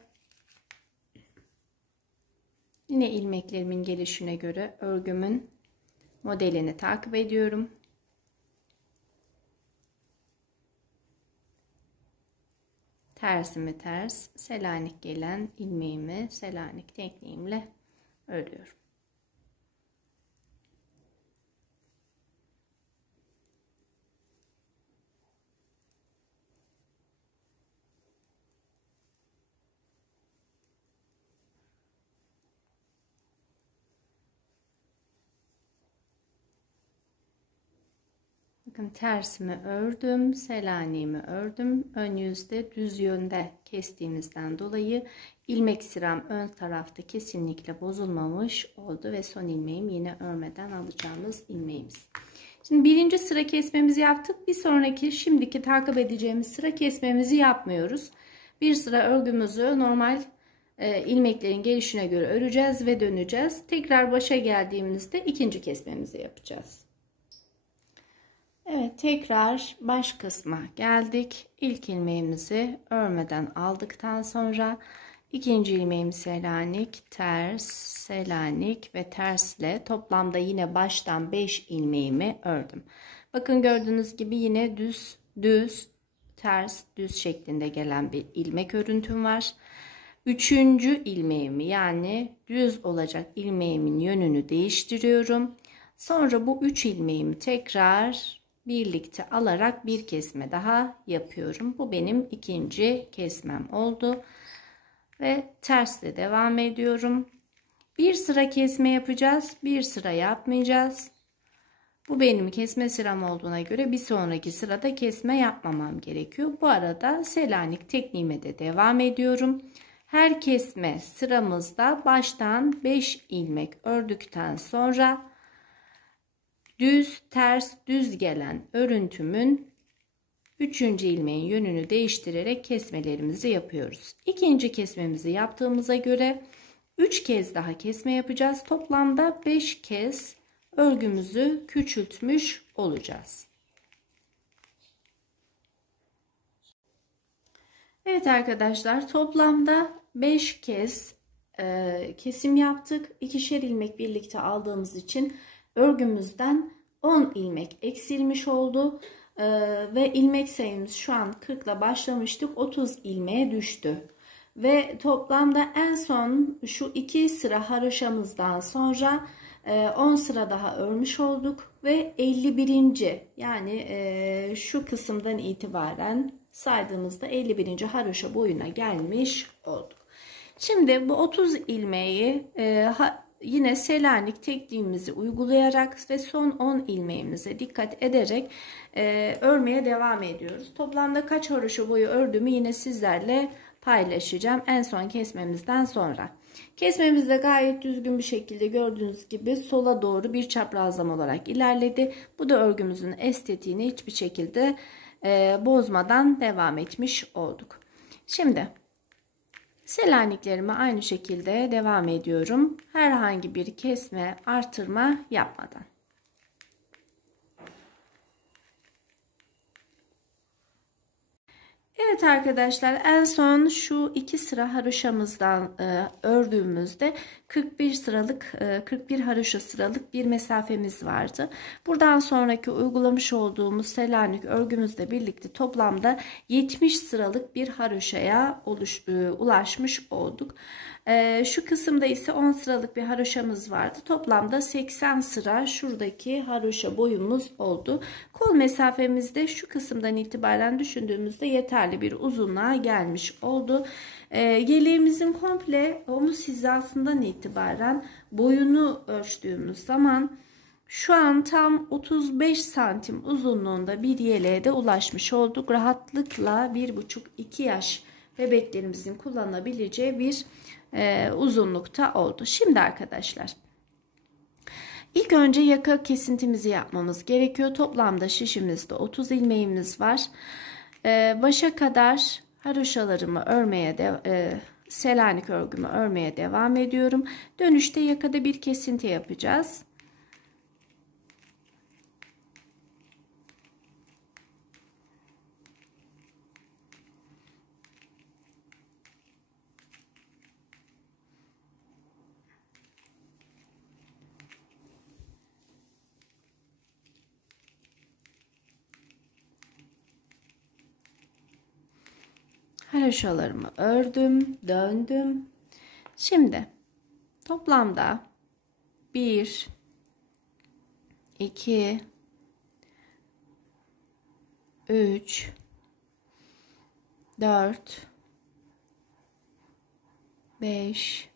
Yine ilmeklerimin gelişine göre örgümün modelini takip ediyorum. Tersimi ters, Selanik gelen ilmeğimi Selanik tekniğimle örüyorum. Bakın tersimi ördüm, Selaniğimi ördüm. Ön yüzde düz yönde kestiğimizden dolayı ilmek sıram ön tarafta kesinlikle bozulmamış oldu ve son ilmeğim yine örmeden alacağımız ilmeğimiz. Şimdi birinci sıra kesmemizi yaptık. Bir sonraki şimdiki takip edeceğimiz sıra kesmemizi yapmıyoruz. Bir sıra örgümüzü normal ilmeklerin gelişine göre öreceğiz ve döneceğiz. Tekrar başa geldiğimizde ikinci kesmemizi yapacağız. Evet, tekrar baş kısma geldik. İlk ilmeğimizi örmeden aldıktan sonra ikinci ilmeğimi Selanik, ters, Selanik ve tersle toplamda yine baştan 5 ilmeğimi ördüm. Bakın gördüğünüz gibi yine düz, düz, ters, düz şeklinde gelen bir ilmek örüntüm var. Üçüncü ilmeğimi yani düz olacak ilmeğimin yönünü değiştiriyorum. Sonra bu 3 ilmeğimi tekrar birlikte alarak bir kesme daha yapıyorum. Bu benim ikinci kesmem oldu. Ve tersle devam ediyorum. Bir sıra kesme yapacağız. Bir sıra yapmayacağız. Bu benim kesme sıram olduğuna göre bir sonraki sırada kesme yapmamam gerekiyor. Bu arada Selanik tekniğime de devam ediyorum. Her kesme sıramızda baştan 5 ilmek ördükten sonra düz, ters, düz gelen örüntümün 3. ilmeğin yönünü değiştirerek kesmelerimizi yapıyoruz. İkinci kesmemizi yaptığımıza göre 3 kez daha kesme yapacağız. Toplamda 5 kez örgümüzü küçültmüş olacağız. Evet arkadaşlar, toplamda 5 kez kesim yaptık. 2'şer ilmek birlikte aldığımız için örgümüzden 10 ilmek eksilmiş oldu. Ve ilmek sayımız şu an 40 ile başlamıştık. 30 ilmeğe düştü. Ve toplamda en son şu 2 sıra haroşamızdan sonra 10 sıra daha örmüş olduk. Ve 51. yani şu kısımdan itibaren saydığımızda 51. haroşa boyuna gelmiş olduk. Şimdi bu 30 ilmeği yine Selanik tekniğimizi uygulayarak ve son 10 ilmeğimize dikkat ederek örmeye devam ediyoruz. Toplamda kaç haroşa boyu ördüğümü yine sizlerle paylaşacağım en son kesmemizden sonra. Kesmemiz de gayet düzgün bir şekilde gördüğünüz gibi sola doğru bir çaprazlama olarak ilerledi. Bu da örgümüzün estetiğini hiçbir şekilde bozmadan devam etmiş olduk. Şimdi Selaniklerime aynı şekilde devam ediyorum. Herhangi bir kesme, artırma yapmadan. Evet arkadaşlar, en son şu 2 sıra haroşamızdan ördüğümüzde 41 haroşa sıralık bir mesafemiz vardı. Buradan sonraki uygulamış olduğumuz Selanik örgümüzle birlikte toplamda 70 sıralık bir haroşaya ulaşmış olduk. Şu kısımda ise 10 sıralık bir haroşamız vardı. Toplamda 80 sıra şuradaki haroşa boyumuz oldu. Kol mesafemizde şu kısımdan itibaren düşündüğümüzde yeterli bir uzunluğa gelmiş oldu. Yeleğimizin komple omuz hizasından itibaren boyunu ölçtüğümüz zaman şu an tam 35 santim uzunluğunda bir yeleğe de ulaşmış olduk. Rahatlıkla 1,5-2 yaş bebeklerimizin kullanabileceği bir uzunlukta oldu. Şimdi arkadaşlar, ilk önce yaka kesintimizi yapmamız gerekiyor. Toplamda şişimizde 30 ilmeğimiz var. Başa kadar haroşalarımı örmeye Selanik örgümü örmeye devam ediyorum. Dönüşte yakada bir kesinti yapacağız. Haroşalarımı ördüm, döndüm. Şimdi toplamda 1, 2, 3, 4, 5,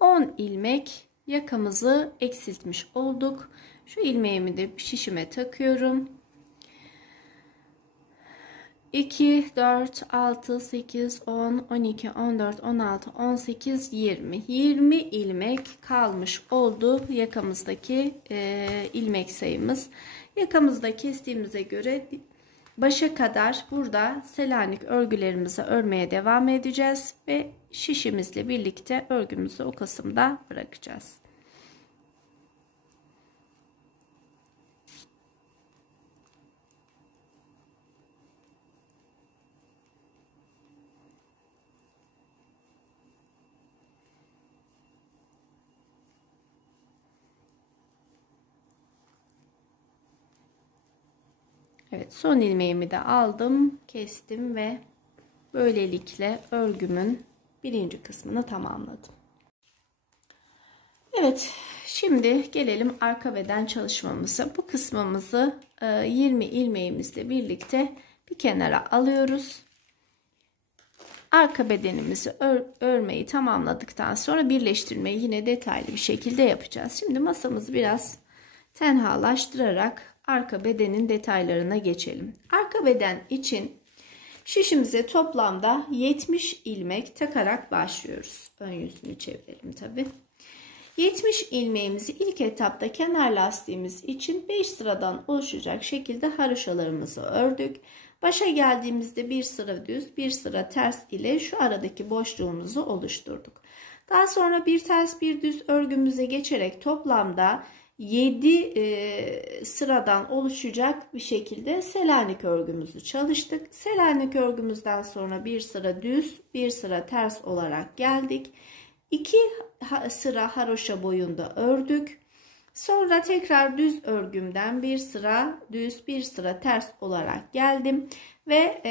10 ilmek yakamızı eksiltmiş olduk. Şu ilmeğimi de şişime takıyorum. 2, 4, 6, 8, 10, 12, 14, 16, 18, 20. 20 ilmek kalmış oldu yakamızdaki ilmek sayımız. Yakamızda kestiğimize göre başa kadar burada Selanik örgülerimizi örmeye devam edeceğiz ve şişimizle birlikte örgümüzü o kısımda bırakacağız. Evet, son ilmeğimi de aldım, kestim ve böylelikle örgümün birinci kısmını tamamladım. Evet, şimdi gelelim arka beden çalışmamıza. Bu kısmımızı 20 ilmeğimizle birlikte bir kenara alıyoruz. arka bedenimizi örmeyi tamamladıktan sonra birleştirmeyi yine detaylı bir şekilde yapacağız. Şimdi masamızı biraz tenhalaştırarak arka bedenin detaylarına geçelim. Arka beden için şişimize toplamda 70 ilmek takarak başlıyoruz. Ön yüzünü çevirelim tabi. 70 ilmeğimizi ilk etapta kenar lastiğimiz için 5 sıradan oluşacak şekilde haroşalarımızı ördük. Başa geldiğimizde bir sıra düz, bir sıra ters ile şu aradaki boşluğumuzu oluşturduk. Daha sonra bir ters bir düz örgümüze geçerek toplamda 7 sıradan oluşacak bir şekilde Selanik örgümüzü çalıştık. Selanik örgümüzden sonra bir sıra düz, bir sıra ters olarak geldik. 2 sıra haroşa boyunda ördük. Sonra tekrar düz örgümden bir sıra düz, bir sıra ters olarak geldim. Ve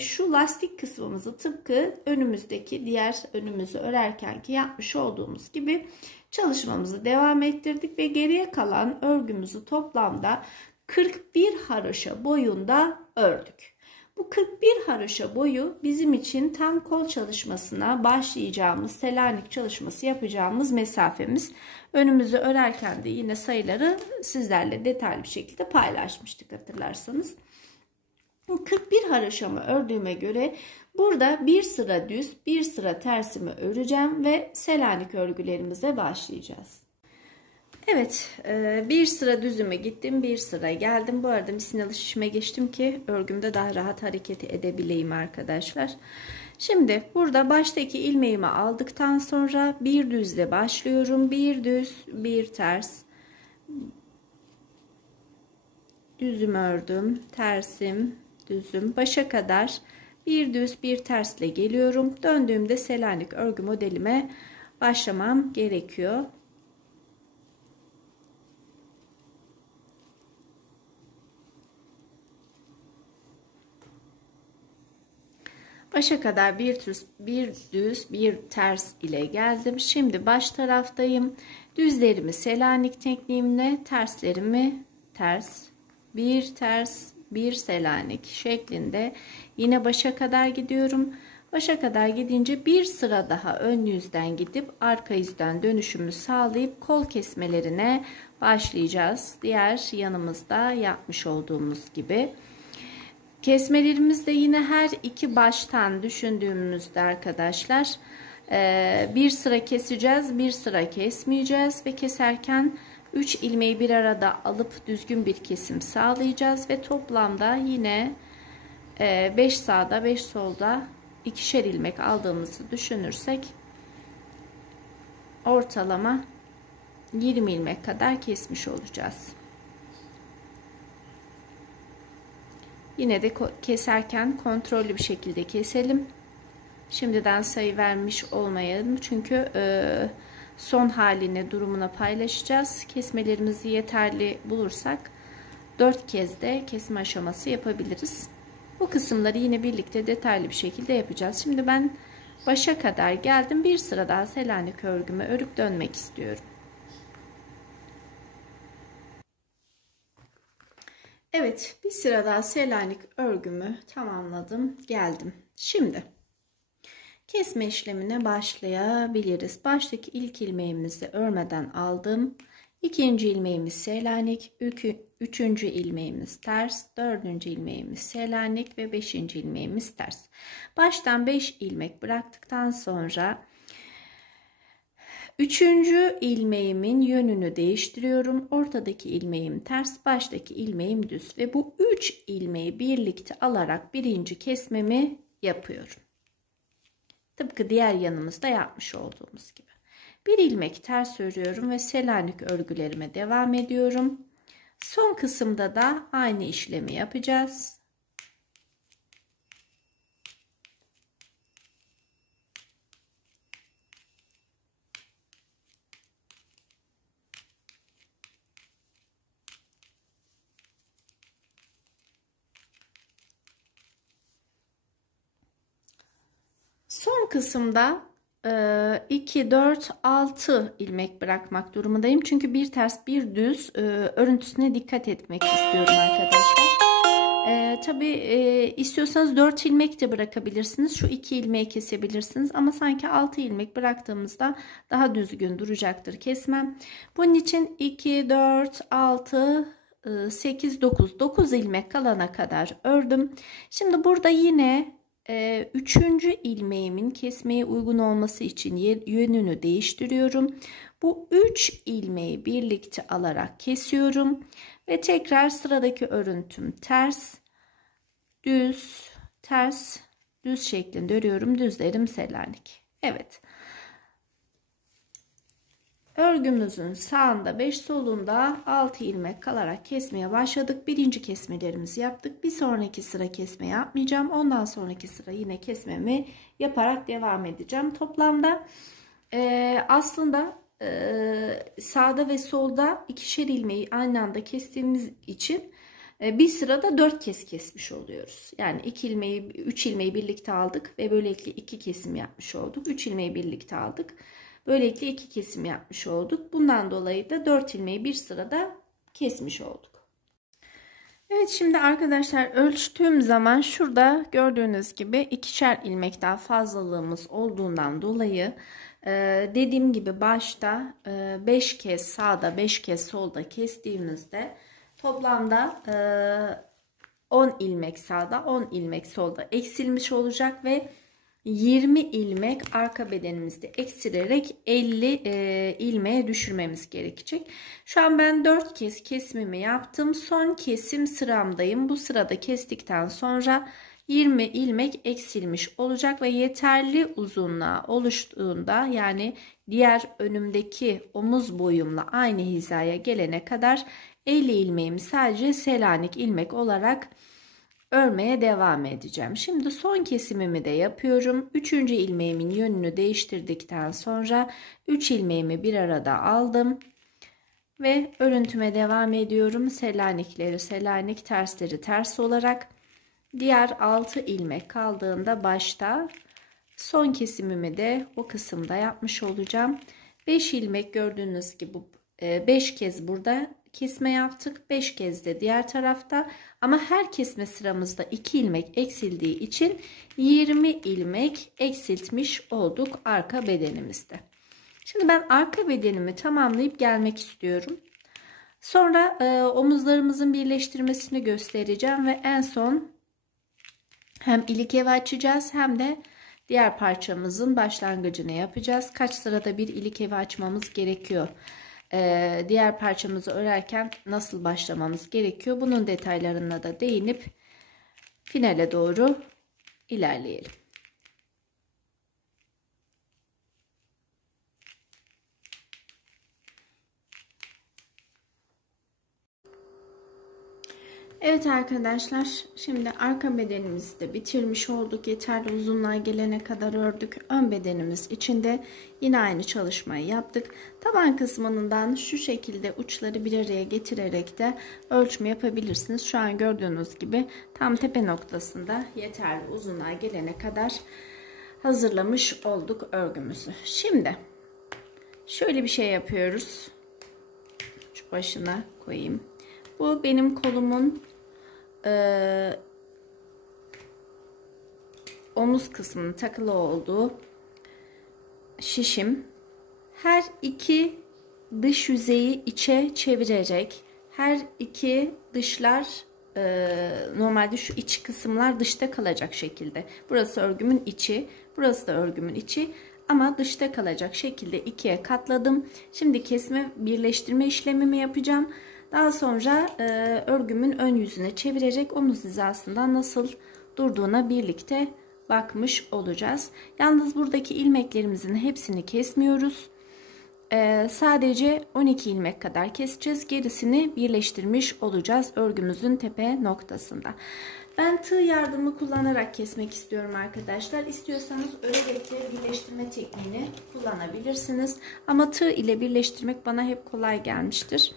şu lastik kısmımızı tıpkı önümüzdeki diğer önümüzü örerkenki yapmış olduğumuz gibi çalışmamızı devam ettirdik. Ve geriye kalan örgümüzü toplamda 41 haroşa boyunda ördük. Bu 41 haroşa boyu bizim için tam kol çalışmasına başlayacağımız, Selanik çalışması yapacağımız mesafemiz. Önümüzü örerken de yine sayıları sizlerle detaylı bir şekilde paylaşmıştık hatırlarsanız. 41 haroşamı ördüğüme göre burada bir sıra düz, bir sıra tersimi öreceğim ve Selanik örgülerimize başlayacağız. Evet, bir sıra düzüme gittim, bir sıra geldim. Bu arada misinalı şişime geçtim ki örgümde daha rahat hareket edebileyim arkadaşlar. Şimdi burada baştaki ilmeğimi aldıktan sonra bir düzle başlıyorum. Bir düz, bir ters. Düzüm ördüm, tersim, düzüm. Başa kadar bir düz, bir tersle geliyorum. Döndüğümde Selanik örgü modelime başlamam gerekiyor. Başa kadar bir düz, bir ters ile geldim. Şimdi baş taraftayım. Düzlerimi Selanik tekniğimle, terslerimi ters, bir ters, bir Selanik şeklinde yine başa kadar gidiyorum. Başa kadar gidince bir sıra daha ön yüzden gidip arka yüzden dönüşümü sağlayıp kol kesmelerine başlayacağız. Diğer yanımızda yapmış olduğumuz gibi. Kesmelerimiz de yine her iki baştan düşündüğümüzde arkadaşlar bir sıra keseceğiz, bir sıra kesmeyeceğiz ve keserken 3 ilmeği bir arada alıp düzgün bir kesim sağlayacağız ve toplamda yine 5 sağda 5 solda ikişer ilmek aldığımızı düşünürsek ortalama 20 ilmek kadar kesmiş olacağız. Yine de keserken kontrollü bir şekilde keselim. Şimdiden sayı vermiş olmayalım. Çünkü son halini durumuna paylaşacağız. Kesmelerimizi yeterli bulursak 4 kez de kesme aşaması yapabiliriz. Bu kısımları yine birlikte detaylı bir şekilde yapacağız. Şimdi ben başa kadar geldim. Bir sıra daha Selanik örgümü örüp dönmek istiyorum. Evet, bir sıra daha Selanik örgümü tamamladım, geldim. Şimdi kesme işlemine başlayabiliriz. Baştaki ilk ilmeğimizi örmeden aldım. İkinci ilmeğimiz Selanik, üçüncü ilmeğimiz ters, dördüncü ilmeğimiz Selanik ve beşinci ilmeğimiz ters. Baştan 5 ilmek bıraktıktan sonra üçüncü ilmeğimin yönünü değiştiriyorum. Ortadaki ilmeğim ters, baştaki ilmeğim düz ve bu 3 ilmeği birlikte alarak birinci kesmemi yapıyorum. Tıpkı diğer yanımızda yapmış olduğumuz gibi. Bir ilmek ters örüyorum ve Selanik örgülerime devam ediyorum. Son kısımda da aynı işlemi yapacağız. Son kısımda 2, 4, 6 ilmek bırakmak durumundayım. Çünkü bir ters bir düz örüntüsüne dikkat etmek istiyorum arkadaşlar. Tabii istiyorsanız 4 ilmek de bırakabilirsiniz. Şu 2 ilmeği kesebilirsiniz. Ama sanki 6 ilmek bıraktığımızda daha düzgün duracaktır kesmem. Bunun için 2, 4, 6, 8, 9 ilmek kalana kadar ördüm. Şimdi burada yine 3. ilmeğimin kesmeye uygun olması için yönünü değiştiriyorum. Bu 3 ilmeği birlikte alarak kesiyorum. Ve tekrar sıradaki örüntüm ters, düz, ters, düz şeklinde örüyorum. Düzlerim Selanik. Evet. Örgümüzün sağında 5 solunda 6 ilmek kalarak kesmeye başladık. Birinci kesmelerimizi yaptık. Bir sonraki sıra kesme yapmayacağım. Ondan sonraki sıra yine kesmemi yaparak devam edeceğim. Toplamda aslında sağda ve solda ikişer ilmeği aynı anda kestiğimiz için bir sırada 4 kez kesmiş oluyoruz. Yani 2 ilmeği, 3 ilmeği birlikte aldık ve böylelikle 2 kesim yapmış olduk. 3 ilmeği birlikte aldık. Böylelikle 2 kesim yapmış olduk. Bundan dolayı da 4 ilmeği bir sırada kesmiş olduk. Evet, şimdi arkadaşlar ölçtüğüm zaman şurada gördüğünüz gibi ikişer ilmekten fazlalığımız olduğundan dolayı dediğim gibi başta 5 kez sağda 5 kez solda kestiğimizde toplamda 10 ilmek sağda 10 ilmek solda eksilmiş olacak ve 20 ilmek arka bedenimizde eksilterek 50 ilmeğe düşürmemiz gerekecek. Şu an ben 4 kez kesimimi yaptım. Son kesim sıramdayım. Bu sırada kestikten sonra 20 ilmek eksilmiş olacak ve yeterli uzunluğa oluştuğunda, yani diğer önümdeki omuz boyumla aynı hizaya gelene kadar 50 ilmeğimi sadece Selanik ilmek olarak örmeye devam edeceğim. Şimdi son kesimimi de yapıyorum. 3. ilmeğimin yönünü değiştirdikten sonra 3 ilmeğimi bir arada aldım ve örüntüme devam ediyorum. Selanikleri Selanik, tersleri ters olarak. Diğer 6 ilmek kaldığında başta son kesimimi de o kısımda yapmış olacağım. 5 ilmek gördüğünüz gibi 5 kez burada kesme yaptık. 5 kez de diğer tarafta. Ama her kesme sıramızda 2 ilmek eksildiği için 20 ilmek eksiltmiş olduk arka bedenimizde. Şimdi ben arka bedenimi tamamlayıp gelmek istiyorum. Sonra omuzlarımızın birleştirmesini göstereceğim ve en son hem ilik evi açacağız hem de diğer parçamızın başlangıcını yapacağız. Kaç sırada bir ilik evi açmamız gerekiyor? Diğer parçamızı örerken nasıl başlamamız gerekiyor? Bunun detaylarına da değinip finale doğru ilerleyelim. Evet arkadaşlar, şimdi arka bedenimizi de bitirmiş olduk. Yeterli uzunluğa gelene kadar ördük. Ön bedenimiz için de yine aynı çalışmayı yaptık. Taban kısmından şu şekilde uçları bir araya getirerek de ölçümü yapabilirsiniz. Şu an gördüğünüz gibi tam tepe noktasında yeterli uzunluğa gelene kadar hazırlamış olduk örgümüzü. Şimdi şöyle bir şey yapıyoruz. Şu başına koyayım. Bu benim kolumun omuz kısmının takılı olduğu şişim. Her iki dış yüzeyi içe çevirerek her iki dışlar normalde şu iç kısımlar dışta kalacak şekilde. Burası örgümün içi, burası da örgümün içi. Ama dışta kalacak şekilde ikiye katladım. Şimdi kesme birleştirme işlemimi yapacağım. Daha sonra örgümün ön yüzüne çevirerek omuz hizasından nasıl durduğuna birlikte bakmış olacağız. Yalnız buradaki ilmeklerimizin hepsini kesmiyoruz. Sadece 12 ilmek kadar keseceğiz. Gerisini birleştirmiş olacağız örgümüzün tepe noktasında. Ben tığ yardımı kullanarak kesmek istiyorum arkadaşlar. İstiyorsanız örerek de birleştirme tekniğini kullanabilirsiniz. Ama tığ ile birleştirmek bana hep kolay gelmiştir.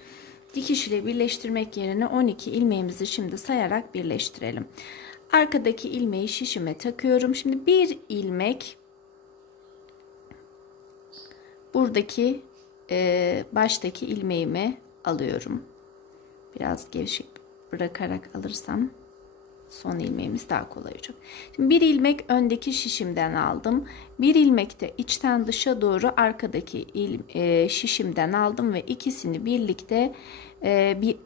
Dikiş ile birleştirmek yerine 12 ilmeğimizi şimdi sayarak birleştirelim. Arkadaki ilmeği şişime takıyorum. Şimdi bir ilmek buradaki baştaki ilmeğimi alıyorum. Biraz gevşek bırakarak alırsam son ilmeğimiz daha kolay olacak. Şimdi bir ilmek öndeki şişimden aldım. Bir ilmek de içten dışa doğru arkadaki şişimden aldım ve ikisini birlikte bir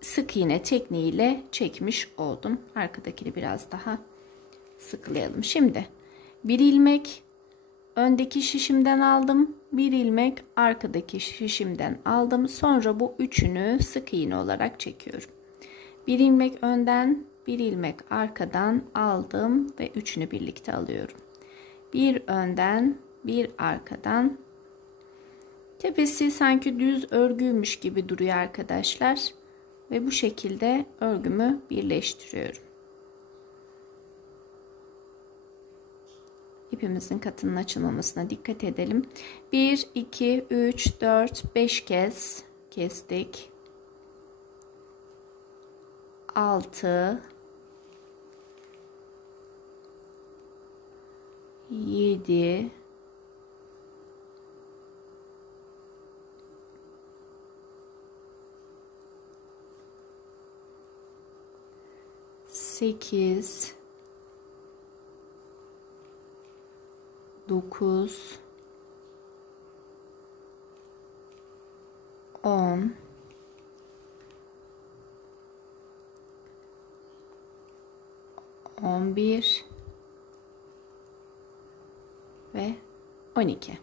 sık iğne tekniğiyle çekmiş oldum. Arkadakini biraz daha sıklayalım. Şimdi bir ilmek öndeki şişimden aldım. Bir ilmek arkadaki şişimden aldım. Sonra bu üçünü sık iğne olarak çekiyorum. Bir ilmek önden, bir ilmek arkadan aldım ve üçünü birlikte alıyorum. Bir önden, bir arkadan. Tepesi sanki düz örgüymüş gibi duruyor arkadaşlar. Ve bu şekilde örgümü birleştiriyorum. İpimizin katının açılmamasına dikkat edelim. 1, 2, 3, 4, 5 kez kestik. 6, 7, 8, 9, 10, 11 ve 12.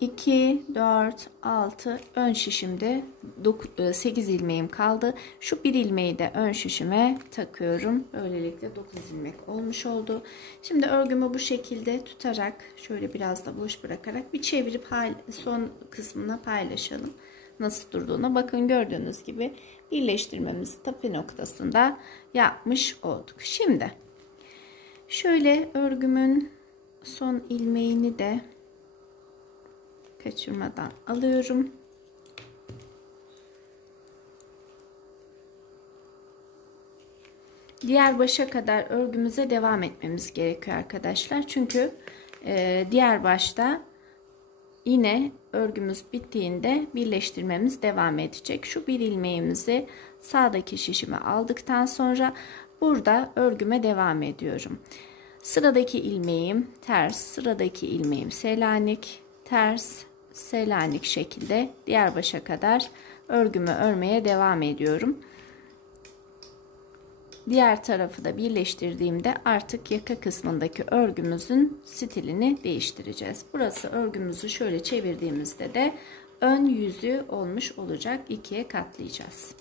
2, 4, 6 ön şişimde 8 ilmeğim kaldı. Şu bir ilmeği de ön şişime takıyorum. Böylelikle 9 ilmek olmuş oldu. Şimdi örgümü bu şekilde tutarak şöyle biraz da boş bırakarak bir çevirip son kısmına paylaşalım. Nasıl durduğuna bakın, gördüğünüz gibi birleştirmemizi tepe noktasında yapmış olduk. Şimdi şöyle örgümün son ilmeğini de kaçırmadan alıyorum. Diğer başa kadar örgümüze devam etmemiz gerekiyor arkadaşlar. Çünkü diğer başta yine örgümüz bittiğinde birleştirmemiz devam edecek. Şu bir ilmeğimizi sağdaki şişime aldıktan sonra burada örgüme devam ediyorum. Sıradaki ilmeğim ters, sıradaki ilmeğim Selanik, ters, Selanik şekilde diğer başa kadar örgümü örmeye devam ediyorum. Diğer tarafı da birleştirdiğimde artık yaka kısmındaki örgümüzün stilini değiştireceğiz. Burası örgümüzü şöyle çevirdiğimizde de ön yüzü olmuş olacak. İkiye katlayacağız.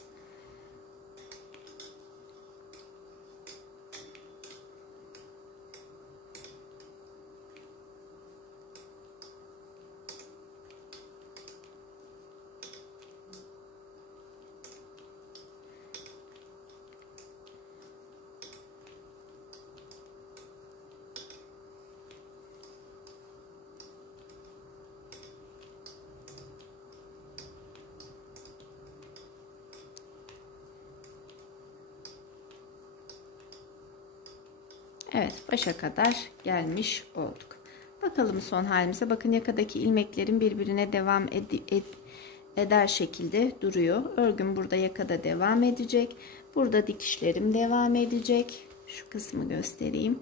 Evet, başa kadar gelmiş olduk. Bakalım son halimize. Bakın yakadaki ilmeklerin birbirine devam eder şekilde duruyor. Örgüm burada yakada devam edecek. Burada dikişlerim devam edecek. Şu kısmı göstereyim.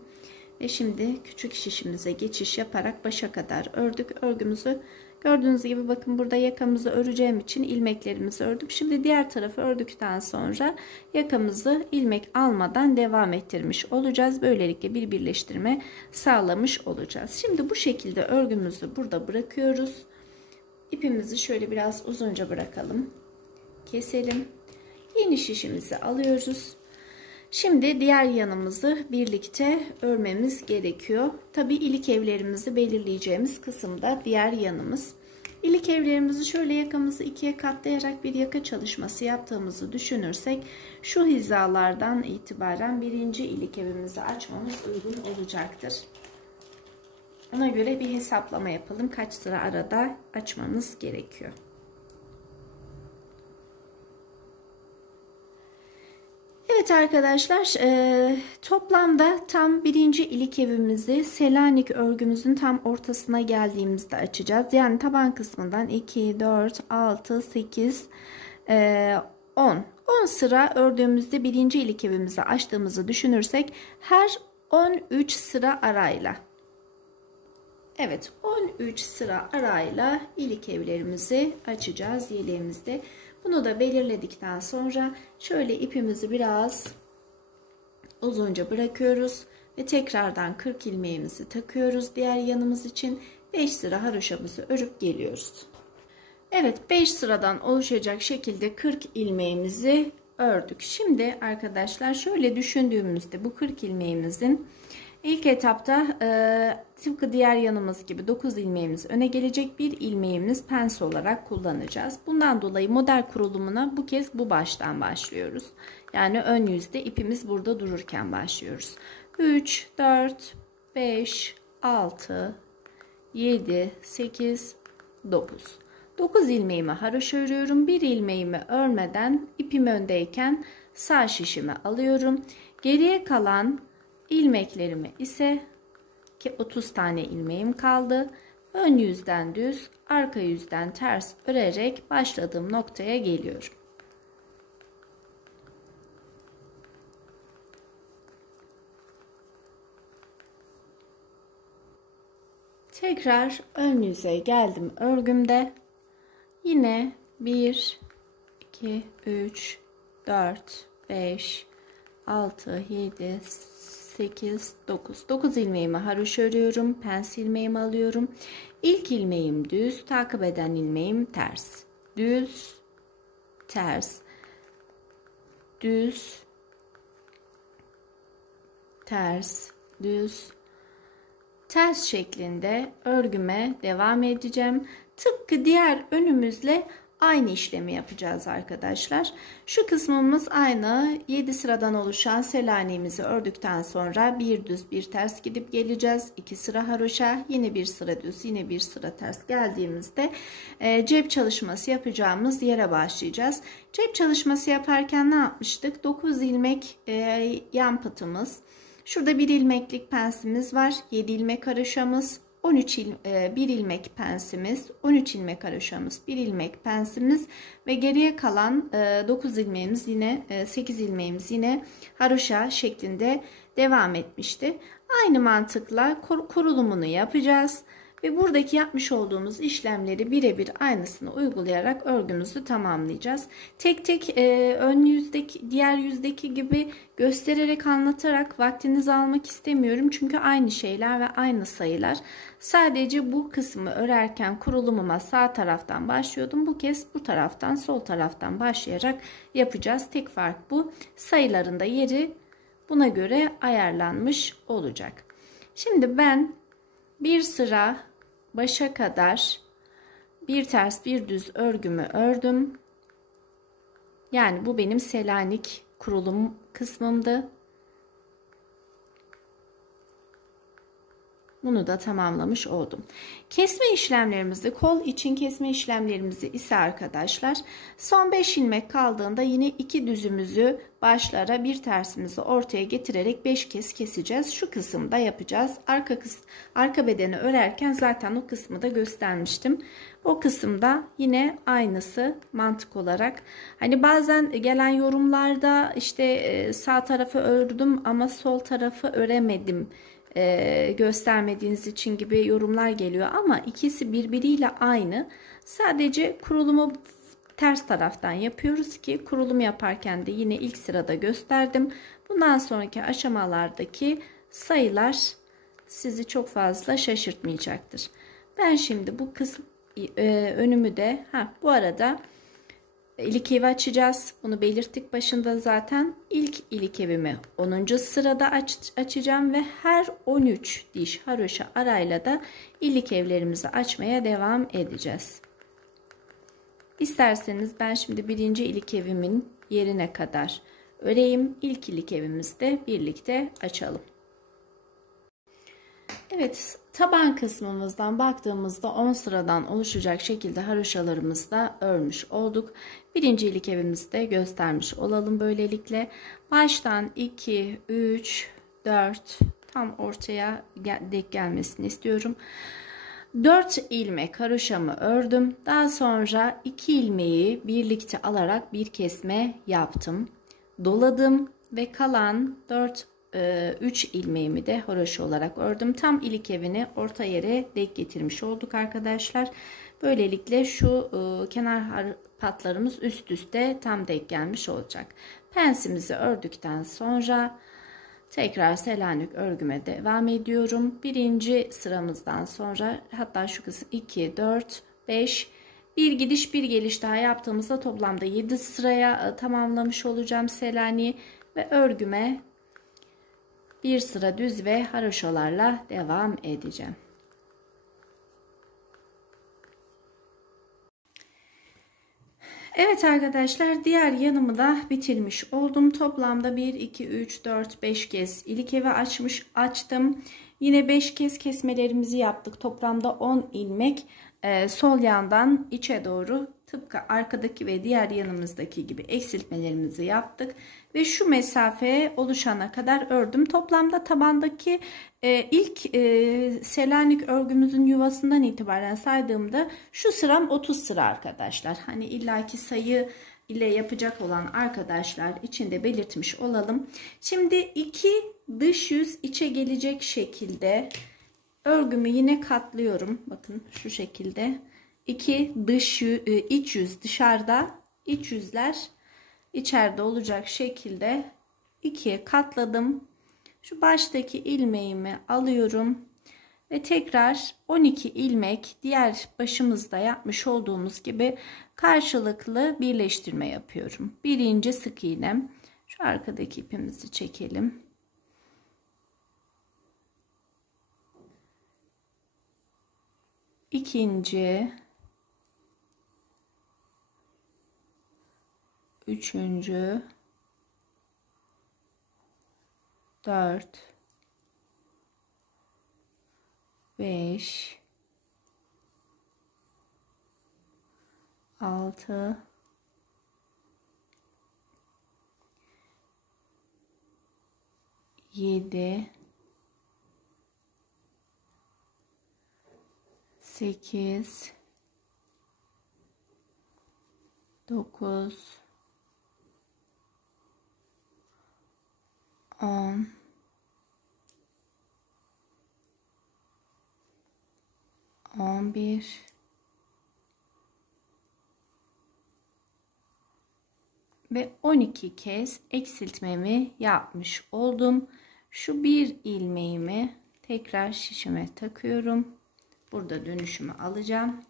Ve şimdi küçük şişimize geçiş yaparak başa kadar ördük. Örgümüzü gördüğünüz gibi bakın burada yakamızı öreceğim için ilmeklerimizi ördüm. Şimdi diğer tarafı ördükten sonra yakamızı ilmek almadan devam ettirmiş olacağız. Böylelikle bir birleştirme sağlamış olacağız. Şimdi bu şekilde örgümüzü burada bırakıyoruz. İpimizi şöyle biraz uzunca bırakalım. Keselim. Yeni şişimizi alıyoruz. Şimdi diğer yanımızı birlikte örmemiz gerekiyor. Tabi ilik evlerimizi belirleyeceğimiz kısımda diğer yanımız. İlik evlerimizi şöyle yakamızı ikiye katlayarak bir yaka çalışması yaptığımızı düşünürsek şu hizalardan itibaren birinci ilik evimizi açmamız uygun olacaktır. Ona göre bir hesaplama yapalım. Kaç sıra arada açmamız gerekiyor. Evet arkadaşlar, toplamda tam birinci ilik evimizi Selanik örgümüzün tam ortasına geldiğimizde açacağız. Yani taban kısmından 2, 4, 6, 8, 10. 10 sıra ördüğümüzde birinci ilik evimizi açtığımızı düşünürsek her 13 sıra arayla. Evet, 13 sıra arayla ilik evlerimizi açacağız yeleğimizde. Bunu da belirledikten sonra şöyle ipimizi biraz uzunca bırakıyoruz ve tekrardan 40 ilmeğimizi takıyoruz diğer yanımız için. 5 sıra haroşamızı örüp geliyoruz. Evet, 5 sıradan oluşacak şekilde 40 ilmeğimizi ördük. Şimdi arkadaşlar şöyle düşündüğümüzde bu 40 ilmeğimizin ilk etapta tıpkı diğer yanımız gibi 9 ilmeğimiz öne gelecek, bir ilmeğimiz pense olarak kullanacağız. Bundan dolayı model kurulumuna bu kez bu baştan başlıyoruz. Yani ön yüzde ipimiz burada dururken başlıyoruz. 3, 4, 5, 6, 7, 8, 9. 9 ilmeğimi haroşa örüyorum. Bir ilmeğimi örmeden ipim öndeyken sağ şişimi alıyorum. Geriye kalan ilmeklerimi ise ki 30 tane ilmeğim kaldı. Ön yüzden düz, arka yüzden ters örerek başladığım noktaya geliyorum. Tekrar ön yüze geldim örgümde. Yine 1, 2, 3, 4, 5, 6, 7, 8, 9. 9 ilmeğimi haroşa örüyorum. Pense ilmeğimi alıyorum. İlk ilmeğim düz, takip eden ilmeğim ters. Düz, ters, düz, ters, düz, ters şeklinde örgüme devam edeceğim. Tıpkı diğer önümüzle aynı işlemi yapacağız arkadaşlar. Şu kısmımız aynı. 7 sıradan oluşan Selanik'imizi ördükten sonra bir düz bir ters gidip geleceğiz. 2 sıra haroşa, yine bir sıra düz, yine bir sıra ters geldiğimizde cep çalışması yapacağımız yere başlayacağız. Cep çalışması yaparken ne yapmıştık? 9 ilmek yan patımız. Şurada bir ilmeklik pensimiz var. 7 ilmek haroşamız. 1 ilmek pensimiz, 13 ilmek haroşamız, 1 ilmek pensimiz ve geriye kalan 9 ilmeğimiz yine 8 ilmeğimiz yine haroşa şeklinde devam etmişti. Aynı mantıkla kurulumunu yapacağız ve buradaki yapmış olduğumuz işlemleri birebir aynısını uygulayarak örgümüzü tamamlayacağız. Tek tek ön yüzdeki, diğer yüzdeki gibi göstererek anlatarak vaktinizi almak istemiyorum. Çünkü aynı şeyler ve aynı sayılar. Sadece bu kısmı örerken kurulumuma sağ taraftan başlıyordum. Bu kez bu taraftan, sol taraftan başlayarak yapacağız. Tek fark bu. Sayıların da yeri buna göre ayarlanmış olacak. Şimdi ben bir sıra başa kadar bir ters bir düz örgümü ördüm. Yani bu benim Selanik kurulum kısmımdı. Bunu da tamamlamış oldum. Kesme işlemlerimizde, kol için kesme işlemlerimizi ise arkadaşlar son 5 ilmek kaldığında yine 2 düzümüzü başlara, bir tersimizi ortaya getirerek 5 kez keseceğiz. Şu kısımda yapacağız. Arka bedeni örerken zaten o kısmı da göstermiştim. O kısımda yine aynısı mantık olarak. Hani bazen gelen yorumlarda işte sağ tarafı ördüm ama sol tarafı öremedim göstermediğiniz için gibi yorumlar geliyor ama ikisi birbiriyle aynı. Sadece kurulumu ters taraftan yapıyoruz ki kurulum yaparken de yine ilk sırada gösterdim. Bundan sonraki aşamalardaki sayılar sizi çok fazla şaşırtmayacaktır. Ben şimdi bu kısım önümü de bu arada İlik evi açacağız. Bunu belirttik başında zaten. İlk ilik evimi 10. sırada açacağım ve her 13 diş haroşa arayla da ilik evlerimizi açmaya devam edeceğiz. İsterseniz ben şimdi birinci ilik evimin yerine kadar öreyim. İlk ilik evimizde birlikte açalım. Evet, taban kısmımızdan baktığımızda 10 sıradan oluşacak şekilde haroşalarımızı da örmüş olduk. Birinci ilik evimizde göstermiş olalım böylelikle. Baştan 2, 3, 4 tam ortaya denk gelmesini istiyorum. 4 ilmek haroşamı ördüm. Daha sonra 2 ilmeği birlikte alarak bir kesme yaptım. Doladım ve kalan 3 ilmeğimi de haroşa olarak ördüm. Tam ilik evini orta yere denk getirmiş olduk arkadaşlar. Böylelikle şu kenar patlarımız üst üste tam denk gelmiş olacak. Pensimizi ördükten sonra tekrar Selanik örgüme devam ediyorum. Birinci sıramızdan sonra, hatta şu kısım 2, 4, 5, bir gidiş bir geliş daha yaptığımızda toplamda 7 sıraya tamamlamış olacağım Selanik'i ve örgüme bir sıra düz ve haroşalarla devam edeceğim. Evet arkadaşlar, diğer yanımı da bitirmiş oldum. Toplamda 1, 2, 3, 4, 5 kez ilik evi açtım. Yine 5 kez kesmelerimizi yaptık. Toplamda 10 ilmek sol yandan içe doğru tıpkı arkadaki ve diğer yanımızdaki gibi eksiltmelerimizi yaptık. Ve şu mesafe oluşana kadar ördüm. Toplamda tabandaki ilk Selanik örgümüzün yuvasından itibaren saydığımda şu sıram 30 sıra arkadaşlar. Hani illaki sayı ile yapacak olan arkadaşlar için de belirtmiş olalım. Şimdi 2 dış yüz içe gelecek şekilde örgümü yine katlıyorum. Bakın şu şekilde. 2 iç yüz dışarıda, iç yüzler içeride olacak şekilde 2'ye katladım. Şu baştaki ilmeğimi alıyorum ve tekrar 12 ilmek diğer başımızda yapmış olduğumuz gibi karşılıklı birleştirme yapıyorum. Birinci sık iğnem, şu arkadaki ipimizi çekelim. İkinci, üçüncü, 4, 5, 6, 7, 8, 9, 10, 11 ve 12 kez eksiltmemi yapmış oldum. Şu bir ilmeğimi tekrar şişime takıyorum. Burada dönüşümü alacağım.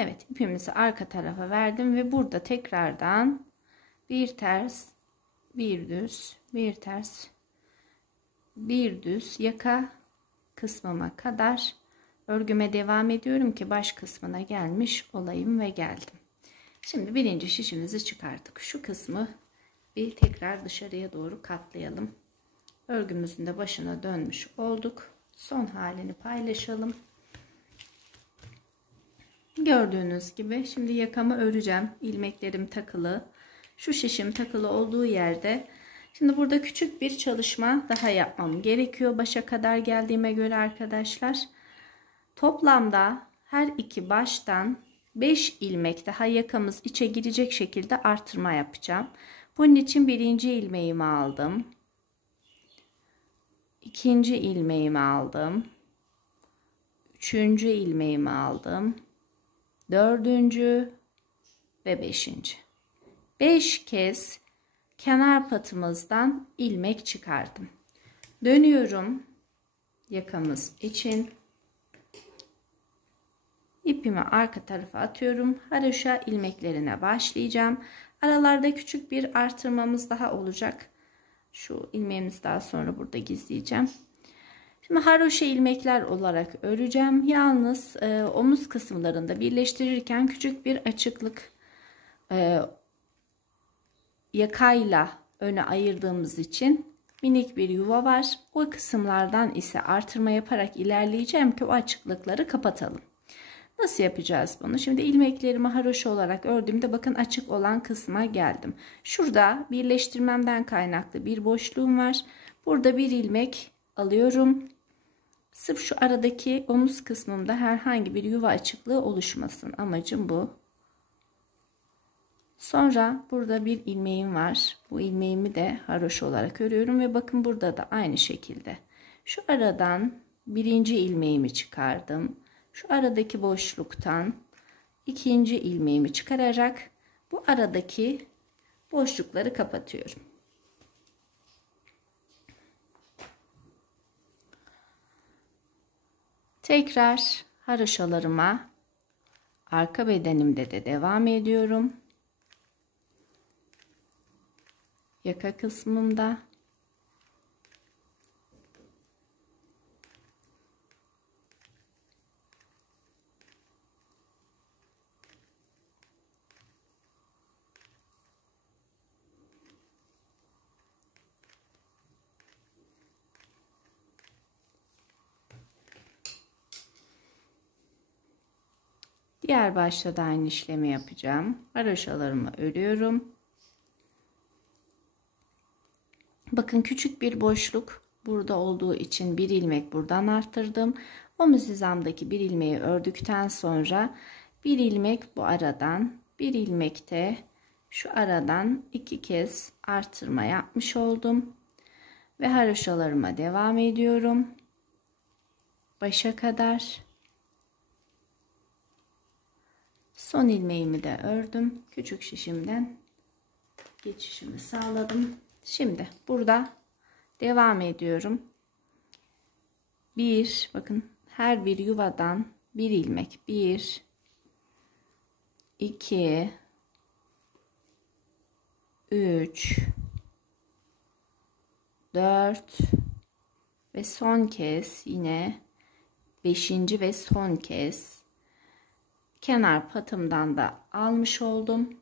Evet, ipimizi arka tarafa verdim ve burada tekrardan bir ters, bir düz, bir ters, bir düz yaka kısmıma kadar örgüme devam ediyorum ki baş kısmına gelmiş olayım ve geldim. Şimdi birinci şişimizi çıkarttık. Şu kısmı bir tekrar dışarıya doğru katlayalım. Örgümüzün de başına dönmüş olduk. Son halini paylaşalım. Gördüğünüz gibi şimdi yakamı öreceğim. İlmeklerim takılı. Şu şişim takılı olduğu yerde. Şimdi burada küçük bir çalışma daha yapmam gerekiyor. Başa kadar geldiğime göre arkadaşlar. Toplamda her iki baştan 5 ilmek daha yakamız içe girecek şekilde artırma yapacağım. Bunun için birinci ilmeğimi aldım. İkinci ilmeğimi aldım. Üçüncü ilmeğimi aldım. Dördüncü ve beşinci. 5 kez kenar patımızdan ilmek çıkardım. Dönüyorum yakamız için. İpimi arka tarafa atıyorum. Haroşa ilmeklerine başlayacağım. Aralarda küçük bir artırmamız daha olacak. Şu ilmeğimizi daha sonra burada gizleyeceğim. Şimdi haroşa ilmekler olarak öreceğim. Yalnız omuz kısımlarında birleştirirken küçük bir açıklık yakayla öne ayırdığımız için minik bir yuva var. O kısımlardan ise artırma yaparak ilerleyeceğim ki o açıklıkları kapatalım. Nasıl yapacağız bunu? Şimdi ilmeklerimi haroşa olarak ördüğümde bakın açık olan kısma geldim. Şurada birleştirmemden kaynaklı bir boşluğum var. Burada bir ilmek alıyorum. Sırf şu aradaki omuz kısmımda herhangi bir yuva açıklığı oluşmasın. Amacım bu. Sonra burada bir ilmeğim var. Bu ilmeğimi de haroşa olarak örüyorum ve bakın burada da aynı şekilde. Şu aradan birinci ilmeğimi çıkardım. Şu aradaki boşluktan ikinci ilmeğimi çıkararak bu aradaki boşlukları kapatıyorum. Tekrar haroşalarıma arka bedenimde de devam ediyorum. Yaka kısmımda diğer başta da aynı işlemi yapacağım. Haroşalarımı örüyorum. Bakın küçük bir boşluk burada olduğu için bir ilmek buradan arttırdım. Omuz hizamdaki bir ilmeği ördükten sonra bir ilmek bu aradan, bir ilmek de şu aradan iki kez artırma yapmış oldum. Ve haroşalarıma devam ediyorum. Başa kadar. Son ilmeğimi de ördüm. Küçük şişimden geçişimi sağladım. Şimdi burada devam ediyorum. Bakın her bir yuvadan bir ilmek. 1 2 3 4 ve son kez yine 5. ve son kez kenar patımdan da almış oldum.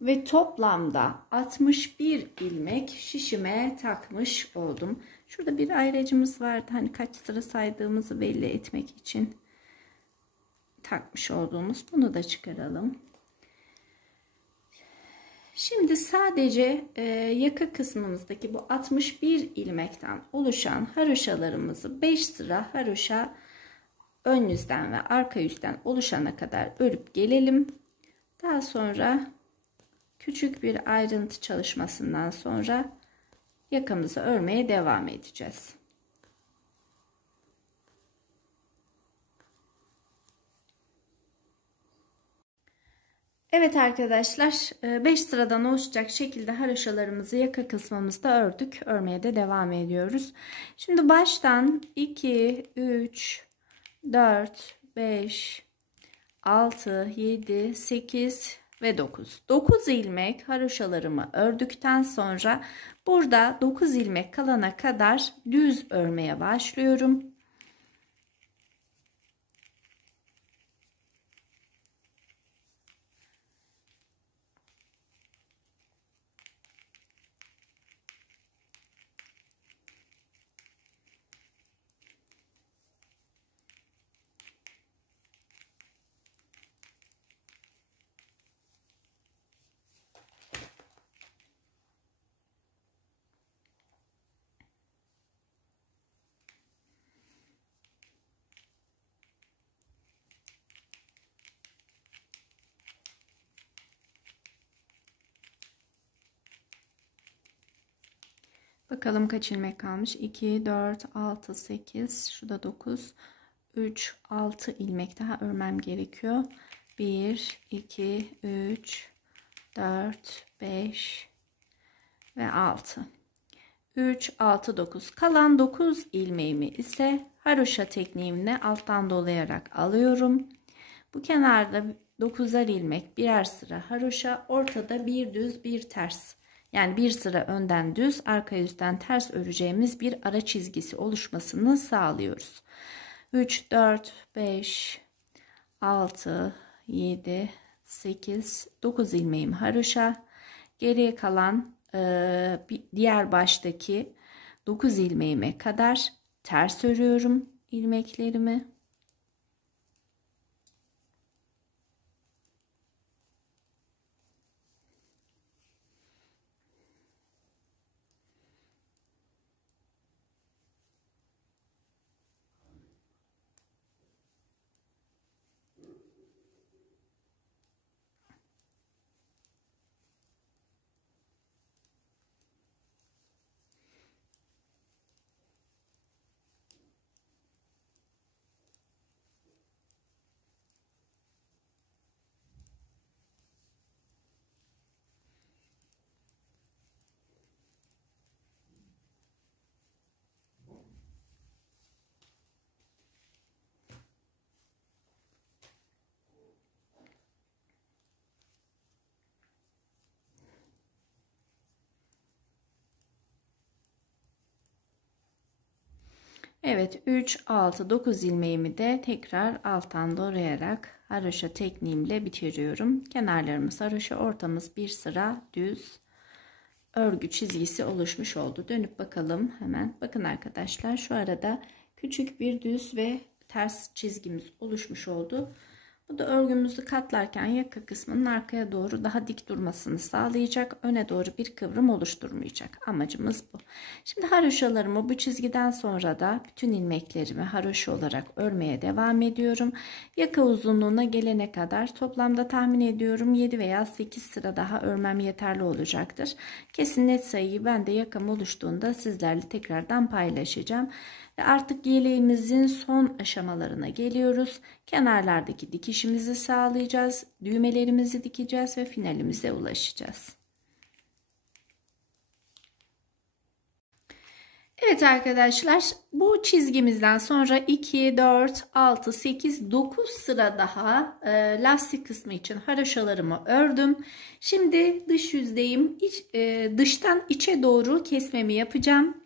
Ve toplamda 61 ilmek şişime takmış oldum. Şurada bir ayracımız vardı. Hani kaç sıra saydığımızı belli etmek için takmış olduğumuz. Bunu da çıkaralım. Şimdi sadece yaka kısmımızdaki bu 61 ilmekten oluşan haroşalarımızı 5 sıra haroşa ön yüzden ve arka yüzden oluşana kadar örüp gelelim. Daha sonra küçük bir ayrıntı çalışmasından sonra yakamızı örmeye devam edeceğiz. Evet arkadaşlar, 5 sıradan oluşacak şekilde haroşalarımızı yaka kısmımızda ördük. Örmeye de devam ediyoruz. Şimdi baştan 2, 3, 4, 5, 6, 7, 8 ve 9. 9 ilmek haroşalarımı ördükten sonra burada 9 ilmek kalana kadar düz örmeye başlıyorum. Bakalım kaç ilmek kalmış? 2, 4, 6, 8, şurada 9, 3, 6 ilmek daha örmem gerekiyor. 1, 2, 3, 4, 5 ve 6. 3, 6, 9. Kalan 9 ilmeğimi ise haroşa tekniğimle alttan dolayarak alıyorum. Bu kenarda 9'ar ilmek birer sıra haroşa, ortada bir düz bir ters. Yani bir sıra önden düz, arka yüzden ters öreceğimiz bir ara çizgisi oluşmasını sağlıyoruz. 3, 4, 5, 6, 7, 8, 9 ilmeğim haroşa. Geriye kalan bir diğer baştaki 9 ilmeğime kadar ters örüyorum ilmeklerimi. Evet, 3 6 9 ilmeğimi de tekrar alttan doğrayarak haroşa tekniğimle bitiriyorum. Kenarlarımız haroşa, ortamız bir sıra düz örgü çizgisi oluşmuş oldu. Dönüp bakalım hemen. Bakın arkadaşlar, şu arada küçük bir düz ve ters çizgimiz oluşmuş oldu. Bu da örgümüzü katlarken yaka kısmının arkaya doğru daha dik durmasını sağlayacak. Öne doğru bir kıvrım oluşturmayacak. Amacımız bu. Şimdi haroşalarımı bu çizgiden sonra da bütün ilmeklerimi haroşa olarak örmeye devam ediyorum. Yaka uzunluğuna gelene kadar toplamda tahmin ediyorum 7 veya 8 sıra daha örmem yeterli olacaktır. Kesin net sayıyı ben de yakam oluştuğunda sizlerle tekrardan paylaşacağım. Ve artık yeleğimizin son aşamalarına geliyoruz. Kenarlardaki dikişimizi sağlayacağız. Düğmelerimizi dikeceğiz ve finalimize ulaşacağız. Evet arkadaşlar, bu çizgimizden sonra 2, 4, 6, 8, 9 sıra daha lastik kısmı için haroşalarımı ördüm. Şimdi dış yüzdeyim. Dıştan içe doğru kesmemi yapacağım.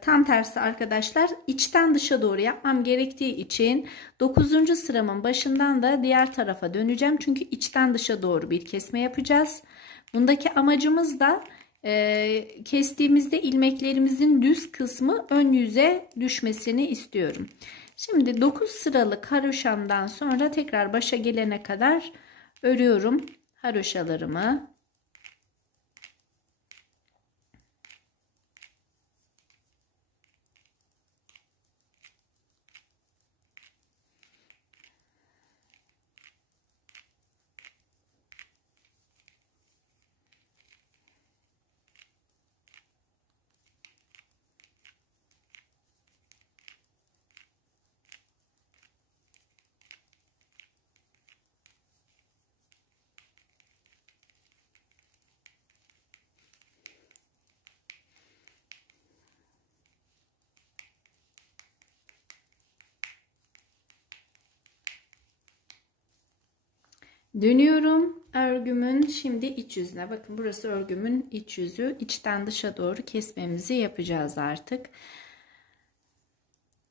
Tam tersi arkadaşlar, içten dışa doğru yapmam gerektiği için 9. sıramın başından da diğer tarafa döneceğim. Çünkü içten dışa doğru bir kesme yapacağız. Bundaki amacımız da kestiğimizde ilmeklerimizin düz kısmı ön yüze düşmesini istiyorum. Şimdi 9 sıralık haroşamdan sonra tekrar başa gelene kadar örüyorum haroşalarımı. Dönüyorum örgümün şimdi iç yüzüne. Bakın burası örgümün iç yüzü. İçten dışa doğru kesmemizi yapacağız artık.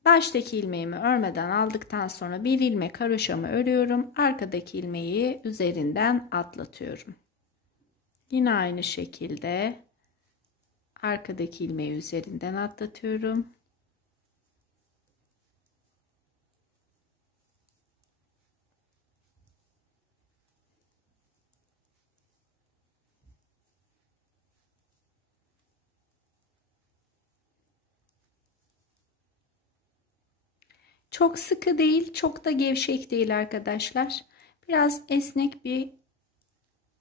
Baştaki ilmeğimi örmeden aldıktan sonra bir ilmek haroşamı örüyorum. Arkadaki ilmeği üzerinden atlatıyorum. Yine aynı şekilde arkadaki ilmeği üzerinden atlatıyorum. Çok sıkı değil, çok da gevşek değil arkadaşlar. Biraz esnek bir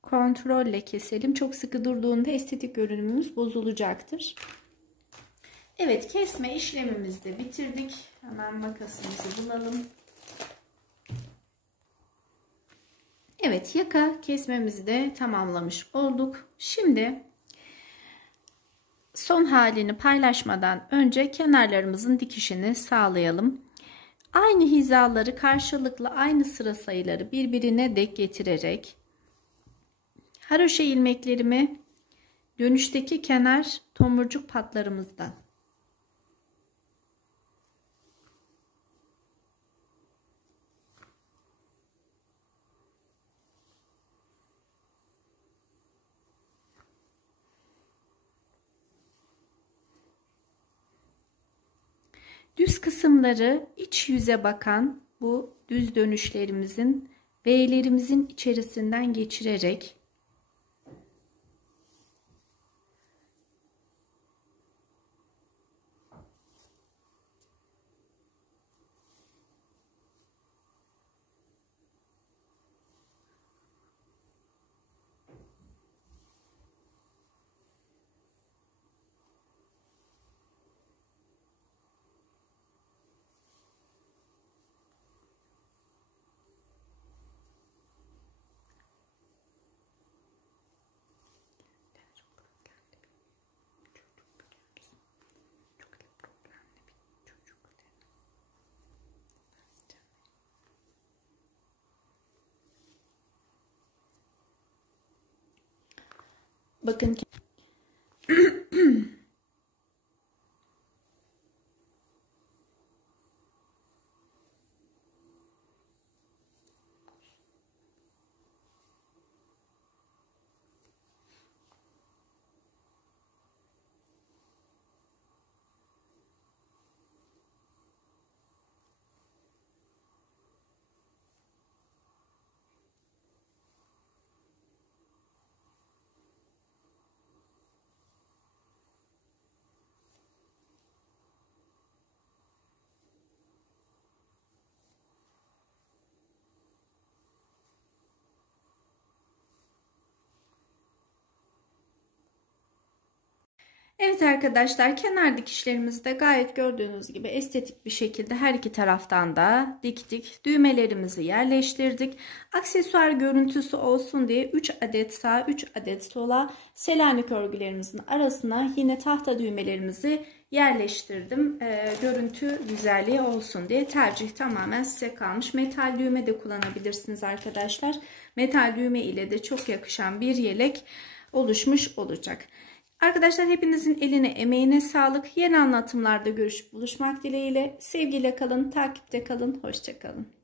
kontrolle keselim. Çok sıkı durduğunda estetik görünümümüz bozulacaktır. Evet, kesme işlemimizi de bitirdik. Hemen makasımızı bulalım. Evet, yaka kesmemizi de tamamlamış olduk. Şimdi son halini paylaşmadan önce kenarlarımızın dikişini sağlayalım. Aynı hizaları karşılıklı aynı sıra sayıları birbirine denk getirerek haroşa ilmeklerimi dönüşteki kenar tomurcuk patlarımızdan Düz kısımları iç yüze bakan bu düz dönüşlerimizin V'lerimizin içerisinden geçirerek bakın ki evet arkadaşlar, kenar dikişlerimizi de gayet gördüğünüz gibi estetik bir şekilde her iki taraftan da diktik. Düğmelerimizi yerleştirdik. Aksesuar görüntüsü olsun diye 3 adet sağa 3 adet sola Selanik örgülerimizin arasına yine tahta düğmelerimizi yerleştirdim. Görüntü güzelliği olsun diye, tercih tamamen size kalmış. Metal düğme de kullanabilirsiniz arkadaşlar. Metal düğme ile de çok yakışan bir yelek oluşmuş olacak. Arkadaşlar, hepinizin eline emeğine sağlık. Yeni anlatımlarda görüşüp buluşmak dileğiyle. Sevgiyle kalın, takipte kalın, hoşça kalın.